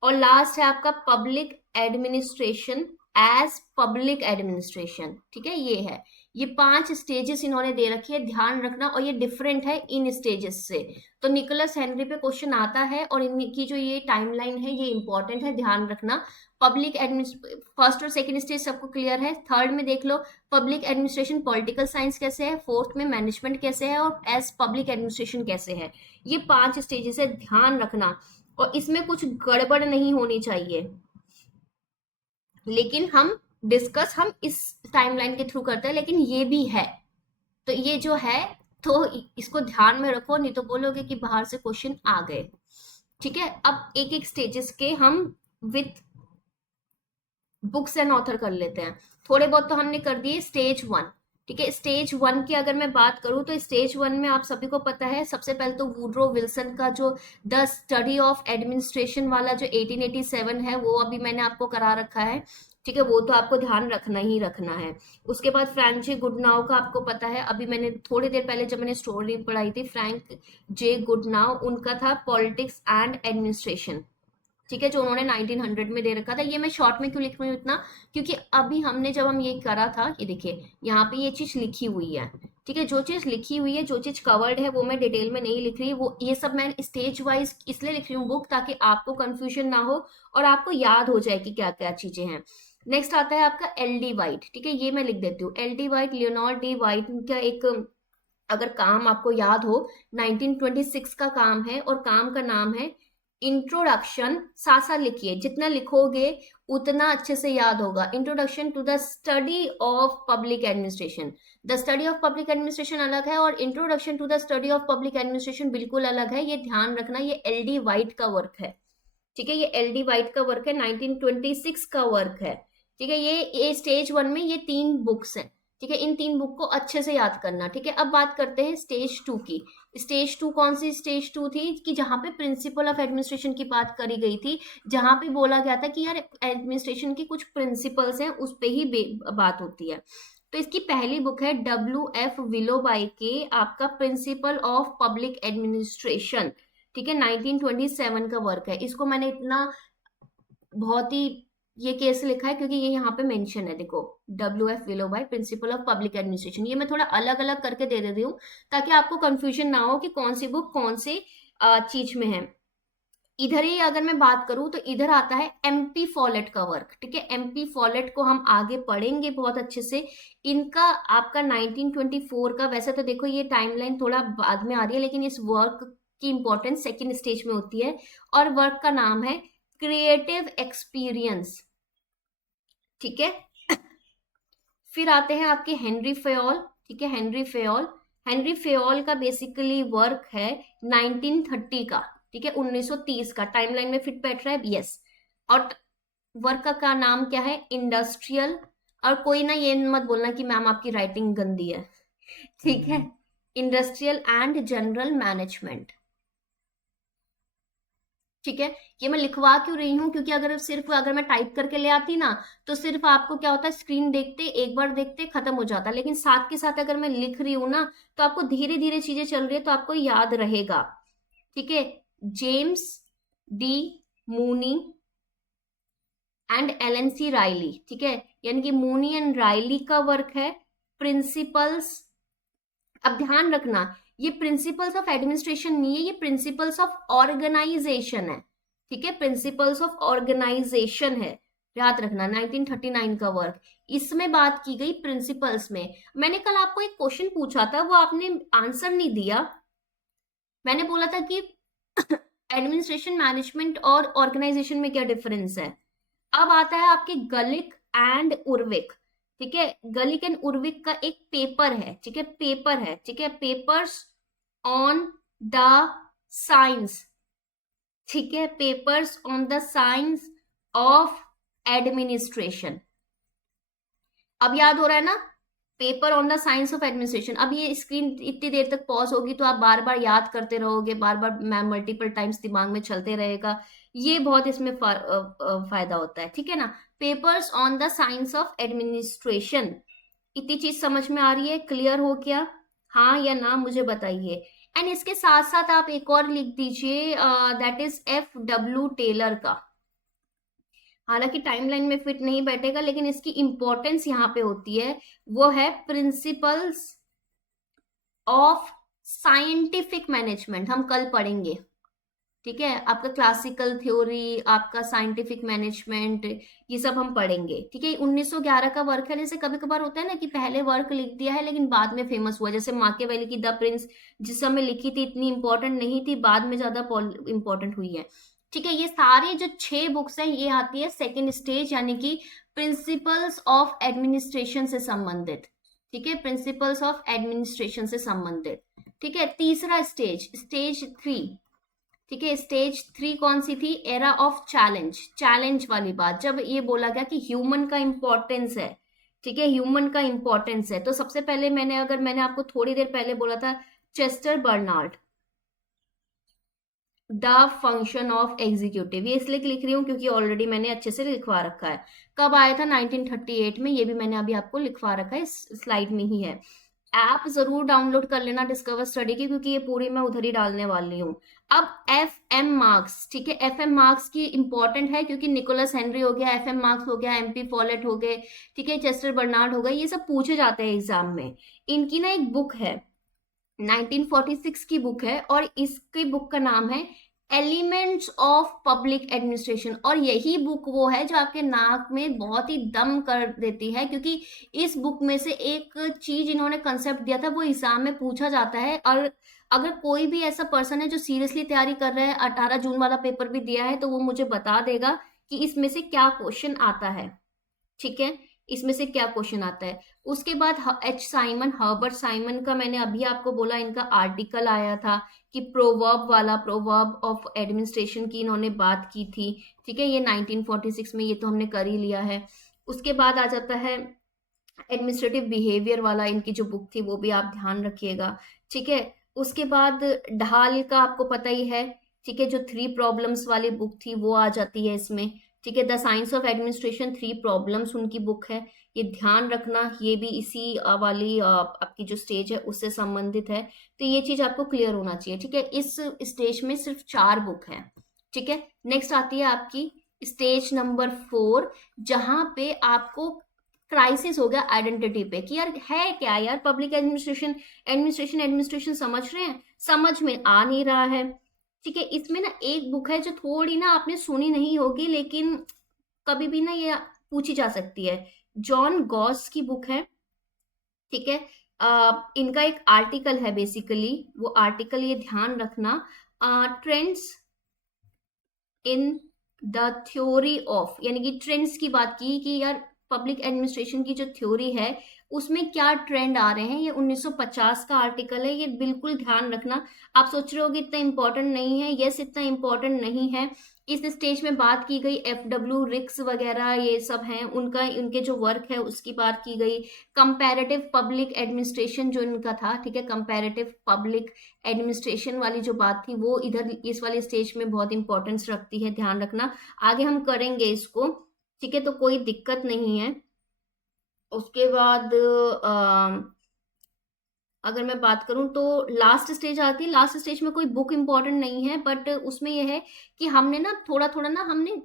और लास्ट है आपका public administration as public administration, ठीक है। ये है, ये 5 स्टेजेस इन्होंने दे रखी है, ध्यान रखना, और ये डिफरेंट है इन स्टेजेस से। तो निकोलस हेनरी पे क्वेश्चन आता है, और इनकी जो ये टाइमलाइन है ये इंपॉर्टेंट है, ध्यान रखना। पब्लिक एडमिनिस्ट्रेशन फर्स्ट और सेकंड स्टेज सबको क्लियर है। थर्ड में देख लो पब्लिक एडमिनिस्ट्रेशन पॉलिटिकल साइंस कैसे है, फोर्थ में मैनेजमेंट कैसे है, और एज पब्लिक एडमिनिस्ट्रेशन कैसे है। ये 5 स्टेजेस है, ध्यान रखना, और इसमें कुछ गड़बड़ नहीं होनी चाहिए। लेकिन हम इस टाइमलाइन के थ्रू करते हैं, लेकिन ये भी है, तो ये जो है, तो इसको ध्यान में रखो, नहीं तो बोलोगे कि बाहर से क्वेश्चन आ गए, ठीक है। अब एक एक स्टेजेस के हम विथ बुक्स एंड ऑथर कर लेते हैं। थोड़े बहुत तो हमने कर दिए स्टेज 1, ठीक है। स्टेज 1 की अगर मैं बात करूं तो स्टेज 1 में आप सभी को पता है, सबसे पहले तो वुड्रो विल्सन का जो द स्टडी ऑफ एडमिनिस्ट्रेशन वाला जो 1887 है वो अभी मैंने आपको करा रखा है, ठीक है। वो तो आपको ध्यान रखना ही रखना है। उसके बाद फ्रैंक जे गुडनाउ का आपको पता है, अभी मैंने थोड़ी देर पहले जब मैंने स्टोरी पढ़ाई थी, फ्रैंक जे गुडनाउ, उनका था पॉलिटिक्स एंड एडमिनिस्ट्रेशन, ठीक है, जो उन्होंने 1900 में दे रखा था। ये मैं शॉर्ट में क्यों लिख रही हूँ इतना, क्योंकि अभी हमने जब हम ये करा था, ये देखिए यहाँ पे ये चीज लिखी हुई है, ठीक है। जो चीज लिखी हुई है, जो चीज कवर्ड है, वो मैं डिटेल में नहीं लिख रही, वो ये सब मैं स्टेज वाइज इसलिए लिख रही हूँ बुक, ताकि आपको कंफ्यूजन ना हो और आपको याद हो जाए कि क्या क्या चीजें हैं। नेक्स्ट आता है आपका एल डी वाइट, ठीक है, ये मैं लिख देती हूँ। L D white, Leonard D White का एक, अगर काम आपको याद हो, 1926 का काम है, और काम का नाम है इंट्रोडक्शन, साथ साथ लिखिए, जितना लिखोगे उतना अच्छे से याद होगा। Introduction to the study of public administration. The study of public administration अलग है, और introduction to the study of public administration बिल्कुल अलग है, ये ध्यान रखना। ये एल डी वाइट का वर्क है, ठीक है, ये एल डी वाइट का वर्क है, 1926 का वर्क है, ठीक है। ये स्टेज 1 में ये 3 बुक्स हैं, ठीक है। इन 3 बुक को अच्छे से याद करना, ठीक है। अब बात करते हैं स्टेज 2 की। स्टेज 2 कौन सी स्टेज 2 थी, कि जहां पे प्रिंसिपल ऑफ एडमिनिस्ट्रेशन की बात करी गई थी, जहां पे बोला गया था कि यार एडमिनिस्ट्रेशन की कुछ प्रिंसिपल्स हैं, उस पे ही बात होती है। तो इसकी पहली बुक है WF विलोबाई के, आपका प्रिंसिपल ऑफ पब्लिक एडमिनिस्ट्रेशन, ठीक है, 1927 का वर्क है। इसको मैंने इतना बहुत ही ये केस लिखा है क्योंकि ये यहाँ पे मेंशन है, देखो, WF Willoughby principle of public administration. ये मैं थोड़ा अलग अलग करके दे देती हूँ ताकि आपको कंफ्यूजन ना हो कि कौन सी बुक कौन से चीज में है। इधर ही अगर मैं बात करूं तो इधर आता है MP फॉलेट का वर्क, ठीक है। MP फॉलेट को हम आगे पढ़ेंगे बहुत अच्छे से। इनका आपका 1924 का, वैसे तो देखो ये टाइमलाइन थोड़ा बाद में आ रही है, लेकिन इस वर्क की इंपॉर्टेंस सेकेंड स्टेज में होती है, और वर्क का नाम है क्रिएटिव एक्सपीरियंस, ठीक है। फिर आते हैं आपके हेनरी फेयोल, ठीक है, हेनरी फेयोल। हेनरी फेयोल का बेसिकली वर्क है 1930 का, ठीक है, 1930 का, टाइमलाइन में फिट बैठ रहा है, यस। और वर्क का नाम क्या है, इंडस्ट्रियल। और कोई ना ये मत बोलना कि मैम आपकी राइटिंग गंदी है, ठीक है, इंडस्ट्रियल एंड जनरल मैनेजमेंट, ठीक है। ये मैं लिखवा क्यों रही हूँ, क्योंकि अगर मैं टाइप करके ले आती ना, तो सिर्फ आपको क्या होता है, स्क्रीन देखते एक बार देखते खत्म हो जाता, लेकिन साथ के साथ अगर मैं लिख रही हूँ ना, तो आपको धीरे धीरे चीजें चल रही है तो आपको याद रहेगा, ठीक है। James D Mooney and Allen C Reiley, ठीक है, यानी कि मूनी एंड राइली का वर्क है प्रिंसिपल्स। अब ध्यान रखना, ये प्रिंसिपल्स ऑफ एडमिनिस्ट्रेशन नहीं है, ये प्रिंसिपल्स ऑफ ऑर्गेनाइजेशन है, ठीक है, प्रिंसिपल्स ऑफ ऑर्गेनाइजेशन है, याद रखना, 1939 का वर्क। इसमें बात की गई प्रिंसिपल्स में। मैंने कल आपको एक क्वेश्चन पूछा था, वो आपने आंसर नहीं दिया। मैंने बोला था कि एडमिनिस्ट्रेशन, मैनेजमेंट और ऑर्गेनाइजेशन में क्या डिफरेंस है। अब आता है आपके गलिक एंड उर्विक, ठीक है, गलिक एंड उर्विक का एक पेपर है, ठीक है, पेपर है, ठीक है, पेपर्स ऑन द साइंस, ठीक है, papers on the science of administration. अब याद हो रहा है ना, paper on the science of administration. अब ये स्क्रीन इतनी देर तक पॉज होगी तो आप बार बार याद करते रहोगे, बार बार मैम मल्टीपल टाइम्स दिमाग में चलते रहेगा, ये बहुत इसमें फायदा होता है, ठीक है ना। Papers on the science of administration, इतनी चीज समझ में आ रही है, क्लियर हो क्या, हाँ या ना मुझे बताइए। एंड इसके साथ साथ आप एक और लिख दीजिए, दैट इज F.W. टेलर का। हालांकि टाइमलाइन में फिट नहीं बैठेगा, लेकिन इसकी इंपॉर्टेंस यहाँ पे होती है, वो है प्रिंसिपल्स ऑफ साइंटिफिक मैनेजमेंट, हम कल पढ़ेंगे, ठीक है, आपका क्लासिकल थ्योरी, आपका साइंटिफिक मैनेजमेंट, ये सब हम पढ़ेंगे, ठीक है। 1911 का वर्क है। जैसे कभी कभार होता है ना कि पहले वर्क लिख दिया है लेकिन बाद में फेमस हुआ, जैसे माकियावेली की द प्रिंस, जिस समय लिखी थी इतनी इंपॉर्टेंट नहीं थी, बाद में ज्यादा इंपॉर्टेंट हुई है, ठीक है। ये सारी जो 6 बुक्स हैं ये आती है सेकेंड स्टेज, यानी कि प्रिंसिपल्स ऑफ एडमिनिस्ट्रेशन से संबंधित, ठीक है, प्रिंसिपल्स ऑफ एडमिनिस्ट्रेशन से संबंधित, ठीक है। तीसरा स्टेज, स्टेज 3, ठीक है, स्टेज 3 कौन सी थी, एरा ऑफ चैलेंज, चैलेंज वाली बात, जब ये बोला गया कि ह्यूमन का इंपॉर्टेंस है, ठीक है, ह्यूमन का इंपॉर्टेंस है। तो सबसे पहले मैंने आपको थोड़ी देर पहले बोला था, Chester Barnard, the function of executive, ये इसलिए लिख रही हूँ क्योंकि ऑलरेडी मैंने अच्छे से लिखवा रखा है। कब आया था, 1938 में, ये भी मैंने अभी आपको लिखवा रखा है, इस स्लाइड में ही है। ऐप जरूर डाउनलोड कर लेना डिस्कवर स्टडी की, क्योंकि ये पूरी मैं उधर ही डालने वाली हूँ। अब FM मार्क्स, ठीक है, FM मार्क्स की इंपॉर्टेंट है क्योंकि निकोलस हेनरी हो गया, FM मार्क्स हो गया, MP फॉलेट हो गए, ठीक है, चेस्टर बर्नार्ड हो गए, ये सब पूछे जाते हैं एग्जाम में। इनकी ना एक बुक है, 1946 की बुक है, और इसकी बुक का नाम है एलिमेंट्स ऑफ पब्लिक एडमिनिस्ट्रेशन। और यही बुक वो है जो आपके नाक में बहुत ही दम कर देती है, क्योंकि इस बुक में से एक चीज इन्होंने कंसेप्ट दिया था, वो एग्जाम में पूछा जाता है। और अगर कोई भी ऐसा पर्सन है जो सीरियसली तैयारी कर रहा है, 18 जून वाला पेपर भी दिया है, तो वो मुझे बता देगा कि इसमें से क्या क्वेश्चन आता है, ठीक है, इसमें से क्या क्वेश्चन आता है। उसके बाद हर्बर्ट साइमन का मैंने अभी आपको बोला, इनका आर्टिकल आया था कि प्रोवर्ब वाला, प्रोवर्ब ऑफ एडमिनिस्ट्रेशन की इन्होंने बात की थी, ठीक है, ये 1946 में, ये तो हमने कर ही लिया है। उसके बाद आ जाता है एडमिनिस्ट्रेटिव बिहेवियर वाला, इनकी जो बुक थी वो भी आप ध्यान रखिएगा, ठीक है। उसके बाद ढाल का आपको पता ही है, ठीक है, जो 3 प्रॉब्लम्स वाली बुक थी वो आ जाती है इसमें, ठीक है, the science of administration 3 problems उनकी बुक है, ये ध्यान रखना, ये भी इसी वाली आपकी जो स्टेज है उससे संबंधित है। तो ये चीज आपको क्लियर होना चाहिए, ठीक है। इस स्टेज में सिर्फ 4 बुक है, ठीक है। नेक्स्ट आती है आपकी स्टेज नंबर 4, जहां पे आपको क्राइसिस हो गया आइडेंटिटी पे, कि यार है क्या, यार पब्लिक एडमिनिस्ट्रेशन, एडमिनिस्ट्रेशन समझ रहे हैं, समझ में आ नहीं रहा है, ठीक है। इसमें ना एक बुक है जो थोड़ी ना आपने सुनी नहीं होगी, लेकिन कभी भी ना ये पूछी जा सकती है, जॉन गॉस की बुक है, ठीक है। इनका एक आर्टिकल है बेसिकली, वो आर्टिकल ये ध्यान रखना, trends in the theory of, यानी कि ट्रेंड्स की बात की कि यार पब्लिक एडमिनिस्ट्रेशन की जो थ्योरी है उसमें क्या ट्रेंड आ रहे हैं। ये 1950 का आर्टिकल है, ये बिल्कुल ध्यान रखना। आप सोच रहे होगे इतना इंपॉर्टेंट नहीं है, यस इतना इंपॉर्टेंट नहीं है। इस स्टेज में बात की गई FW रिक्स वगैरह ये सब हैं, उनका उनके जो वर्क है उसकी बात की गई। कंपैरेटिव पब्लिक एडमिनिस्ट्रेशन जो इनका था, ठीक है, कंपैरेटिव पब्लिक एडमिनिस्ट्रेशन वाली जो बात थी वो इधर इस वाले स्टेज में बहुत इंपॉर्टेंस रखती है, ध्यान रखना। आगे हम करेंगे इसको, ठीक है, तो कोई दिक्कत नहीं है। उसके बाद अगर मैं बात करूं तो लास्ट स्टेज आती है। लास्ट स्टेज में कोई बुक इंपॉर्टेंट नहीं है, बट उसमें यह है कि हमने ना थोड़ा थोड़ा ना हमने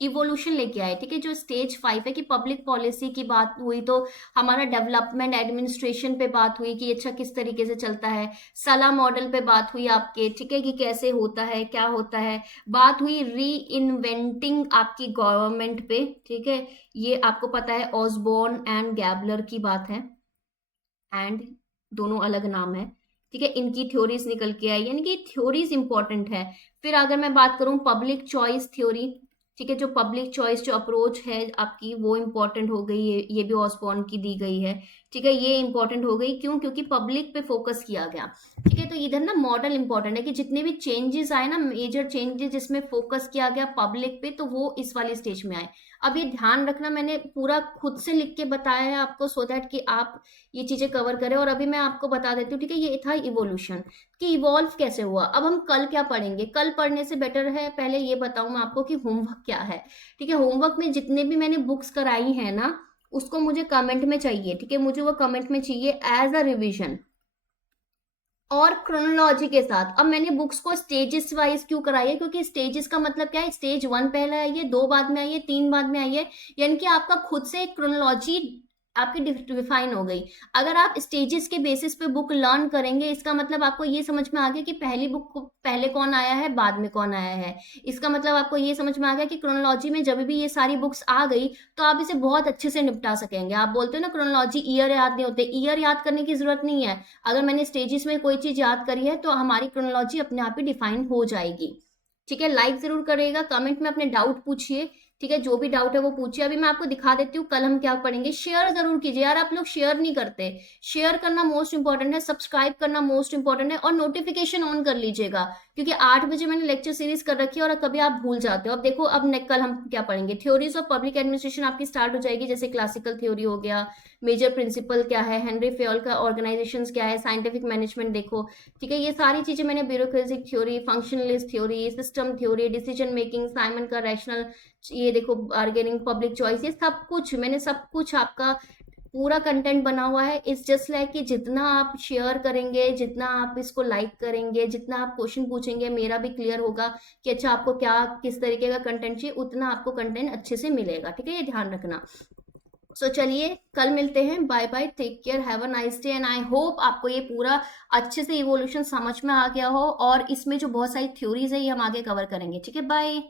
इवोल्यूशन लेके आए, ठीक है। जो स्टेज 5 है कि पब्लिक पॉलिसी की बात हुई, तो हमारा डेवलपमेंट एडमिनिस्ट्रेशन पे बात हुई कि अच्छा किस तरीके से चलता है। सला मॉडल पे बात हुई आपके, ठीक है, कि कैसे होता है क्या होता है। बात हुई री इन्वेंटिंग आपकी गवर्नमेंट पे, ठीक है। ये आपको पता है ऑसबॉर्न एंड गैबलर की बात है, एंड दोनों अलग नाम है, ठीक है। इनकी थ्योरीज निकल के आई, यानी कि थ्योरीज इंपॉर्टेंट है। फिर अगर मैं बात करूं पब्लिक चॉइस थ्योरी, ठीक है, जो पब्लिक चॉइस जो अप्रोच है आपकी वो इंपॉर्टेंट हो गई। ये भी ऑसबॉर्न की दी गई है, ठीक है। ये इंपॉर्टेंट हो गई क्यों? क्योंकि पब्लिक पे फोकस किया गया, ठीक है। तो इधर ना मॉडल इंपॉर्टेंट है कि जितने भी चेंजेस आए ना, मेजर चेंजेस जिसमें फोकस किया गया पब्लिक पे, तो वो इस वाले स्टेज में आए। अब ये ध्यान रखना, मैंने पूरा खुद से लिख के बताया है आपको, सो दैट कि आप ये चीजें कवर करें। और अभी मैं आपको बता देती हूँ, ठीक है, ये था इवोल्यूशन कि इवॉल्व कैसे हुआ। अब हम कल क्या पढ़ेंगे? कल पढ़ने से बेटर है पहले ये बताऊं मैं आपको कि होमवर्क क्या है, ठीक है। होमवर्क में जितने भी मैंने बुक्स कराई है ना, उसको मुझे कमेंट में चाहिए, ठीक है, मुझे वो कमेंट में चाहिए एज अ रिविजन और क्रोनोलॉजी के साथ। अब मैंने बुक्स को स्टेजेस वाइज क्यों कराई है? क्योंकि स्टेजेस का मतलब क्या है, स्टेज 1 पहले आई है, 2 बाद में आई है, 3 बाद में आई है, यानी कि आपका खुद से एक क्रोनोलॉजी आपकी डिफाइन हो गई। अगर आप स्टेजेस के बेसिस पे बुक लर्न करेंगे, इसका मतलब आपको ये समझ में आ गया कि पहली बुक को पहले कौन आया है, बाद में कौन आया है। इसका मतलब आपको ये समझ में आ गया कि क्रोनोलॉजी में जब भी ये सारी बुक्स आ गई तो आप इसे बहुत अच्छे से निपटा सकेंगे। आप बोलते हो ना क्रोनोलॉजी ईयर याद नहीं होते, ईयर याद करने की जरूरत नहीं है। अगर मैंने स्टेजेस में कोई चीज याद करी है तो हमारी क्रोनोलॉजी अपने आप ही डिफाइन हो जाएगी, ठीक है। लाइक जरूर करेगा, कमेंट में अपने डाउट पूछिए, ठीक है, जो भी डाउट है वो पूछिए। अभी मैं आपको दिखा देती हूँ कल हम क्या पढ़ेंगे। शेयर जरूर कीजिए यार, आप लोग शेयर नहीं करते। शेयर करना मोस्ट इंपॉर्टेंट है, सब्सक्राइब करना मोस्ट इंपॉर्टेंट है, और नोटिफिकेशन ऑन कर लीजिएगा, क्योंकि 8 बजे मैंने लेक्चर सीरीज कर रखी है और कभी आप भूल जाते हो। अब देखो, अब कल हम क्या पढ़ेंगे, थ्योरीज ऑफ पब्लिक एडमिनिस्ट्रेशन आपकी स्टार्ट हो जाएगी। जैसे क्लासिकल थ्योरी हो गया, मेजर प्रिंसिपल क्या है, हेनरी फेयल का ऑर्गेनाइजेशन क्या है, साइंटिफिक मैनेजमेंट देखो, ठीक है। ये सारी चीजें मैंने bureaucratic theory, functionalist theory, system theory, decision making, Simon का रैशनल, ये देखो बार्गेनिंग, पब्लिक चॉइस, ये सब कुछ मैंने सब कुछ आपका पूरा कंटेंट बना हुआ है। इट्स जस्ट लाइक कि जितना आप शेयर करेंगे, जितना आप इसको लाइक करेंगे, जितना आप क्वेश्चन पूछेंगे, मेरा भी क्लियर होगा कि अच्छा आपको क्या किस तरीके का कंटेंट चाहिए, उतना आपको कंटेंट अच्छे से मिलेगा, ठीक है, ये ध्यान रखना। सो चलिए कल मिलते हैं, bye bye, take care, have a nice day, and I hope आपको ये पूरा अच्छे से इवोल्यूशन समझ में आ गया हो, और इसमें जो बहुत सारी थ्योरीज है ये हम आगे कवर करेंगे, ठीक है। बाय।